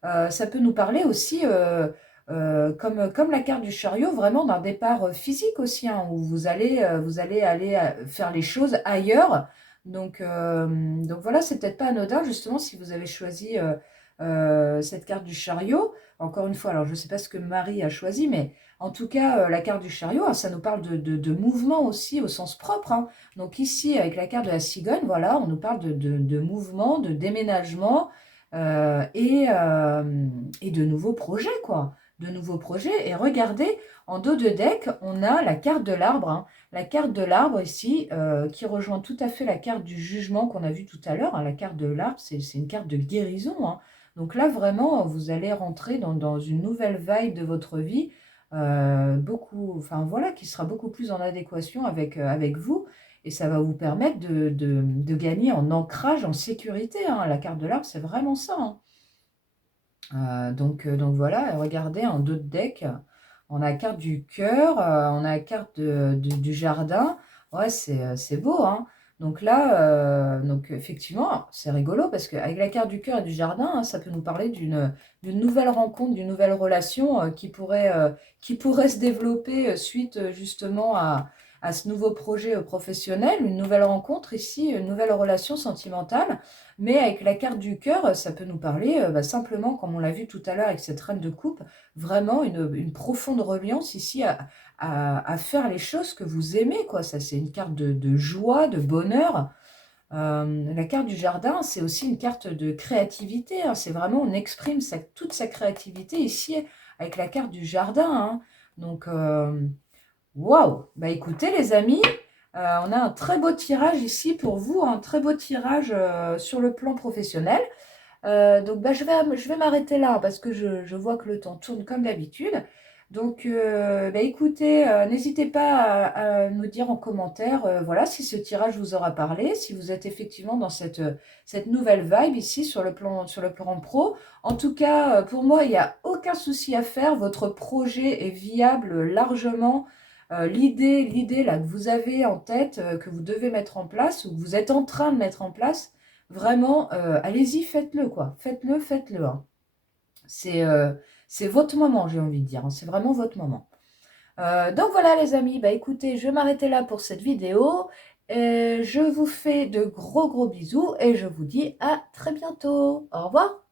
Ça peut nous parler aussi, comme la carte du chariot, vraiment d'un départ physique aussi, hein, où vous allez aller faire les choses ailleurs. Donc voilà, c'est peut-être pas anodin justement si vous avez choisi cette carte du chariot. Encore une fois, alors je ne sais pas ce que Marie a choisi, mais en tout cas, la carte du chariot, hein, ça nous parle de mouvement aussi au sens propre, hein. Donc ici, avec la carte de la cigogne, voilà, on nous parle de mouvement, de déménagement et de nouveaux projets, quoi. De nouveaux projets. Et regardez, en dos de deck, on a la carte de l'arbre, hein. La carte de l'arbre ici, qui rejoint tout à fait la carte du jugement qu'on a vu tout à l'heure, hein. La carte de l'arbre, c'est une carte de guérison, hein. Donc là, vraiment, vous allez rentrer dans une nouvelle vibe de votre vie, beaucoup, enfin voilà, qui sera beaucoup plus en adéquation avec vous. Et ça va vous permettre de gagner en ancrage, en sécurité, hein. La carte de l'arbre, c'est vraiment ça, hein. Donc voilà, regardez, en dos de deck, on a la carte du cœur, on a la carte du jardin. Ouais, c'est beau, hein. Donc là, donc effectivement, c'est rigolo parce qu'avec la carte du cœur et du jardin, hein, ça peut nous parler d'une nouvelle rencontre, d'une nouvelle relation qui pourrait se développer suite justement à ce nouveau projet professionnel, une nouvelle rencontre ici, une nouvelle relation sentimentale. Mais avec la carte du cœur, ça peut nous parler simplement, comme on l'a vu tout à l'heure avec cette reine de coupe, vraiment une profonde reliance ici à faire les choses que vous aimez, quoi. Ça, c'est une carte de joie, de bonheur. La carte du jardin, c'est aussi une carte de créativité, hein. C'est vraiment, on exprime toute sa créativité ici avec la carte du jardin, hein. Donc, waouh! Bah écoutez les amis, on a un très beau tirage ici pour vous, un très beau tirage sur le plan professionnel. Donc bah, je vais m'arrêter là parce que je vois que le temps tourne comme d'habitude. Donc bah, écoutez, n'hésitez pas à nous dire en commentaire voilà, si ce tirage vous aura parlé, si vous êtes effectivement dans cette nouvelle vibe ici sur le plan pro. En tout cas, pour moi, il n'y a aucun souci à faire. Votre projet est viable largement. L'idée là que vous avez en tête, que vous devez mettre en place ou que vous êtes en train de mettre en place, vraiment, allez-y, faites-le, quoi. Faites-le, hein. C'est votre moment, j'ai envie de dire, hein. C'est vraiment votre moment. Donc voilà les amis, bah écoutez, je vais m'arrêter là pour cette vidéo. Je vous fais de gros bisous et je vous dis à très bientôt. Au revoir.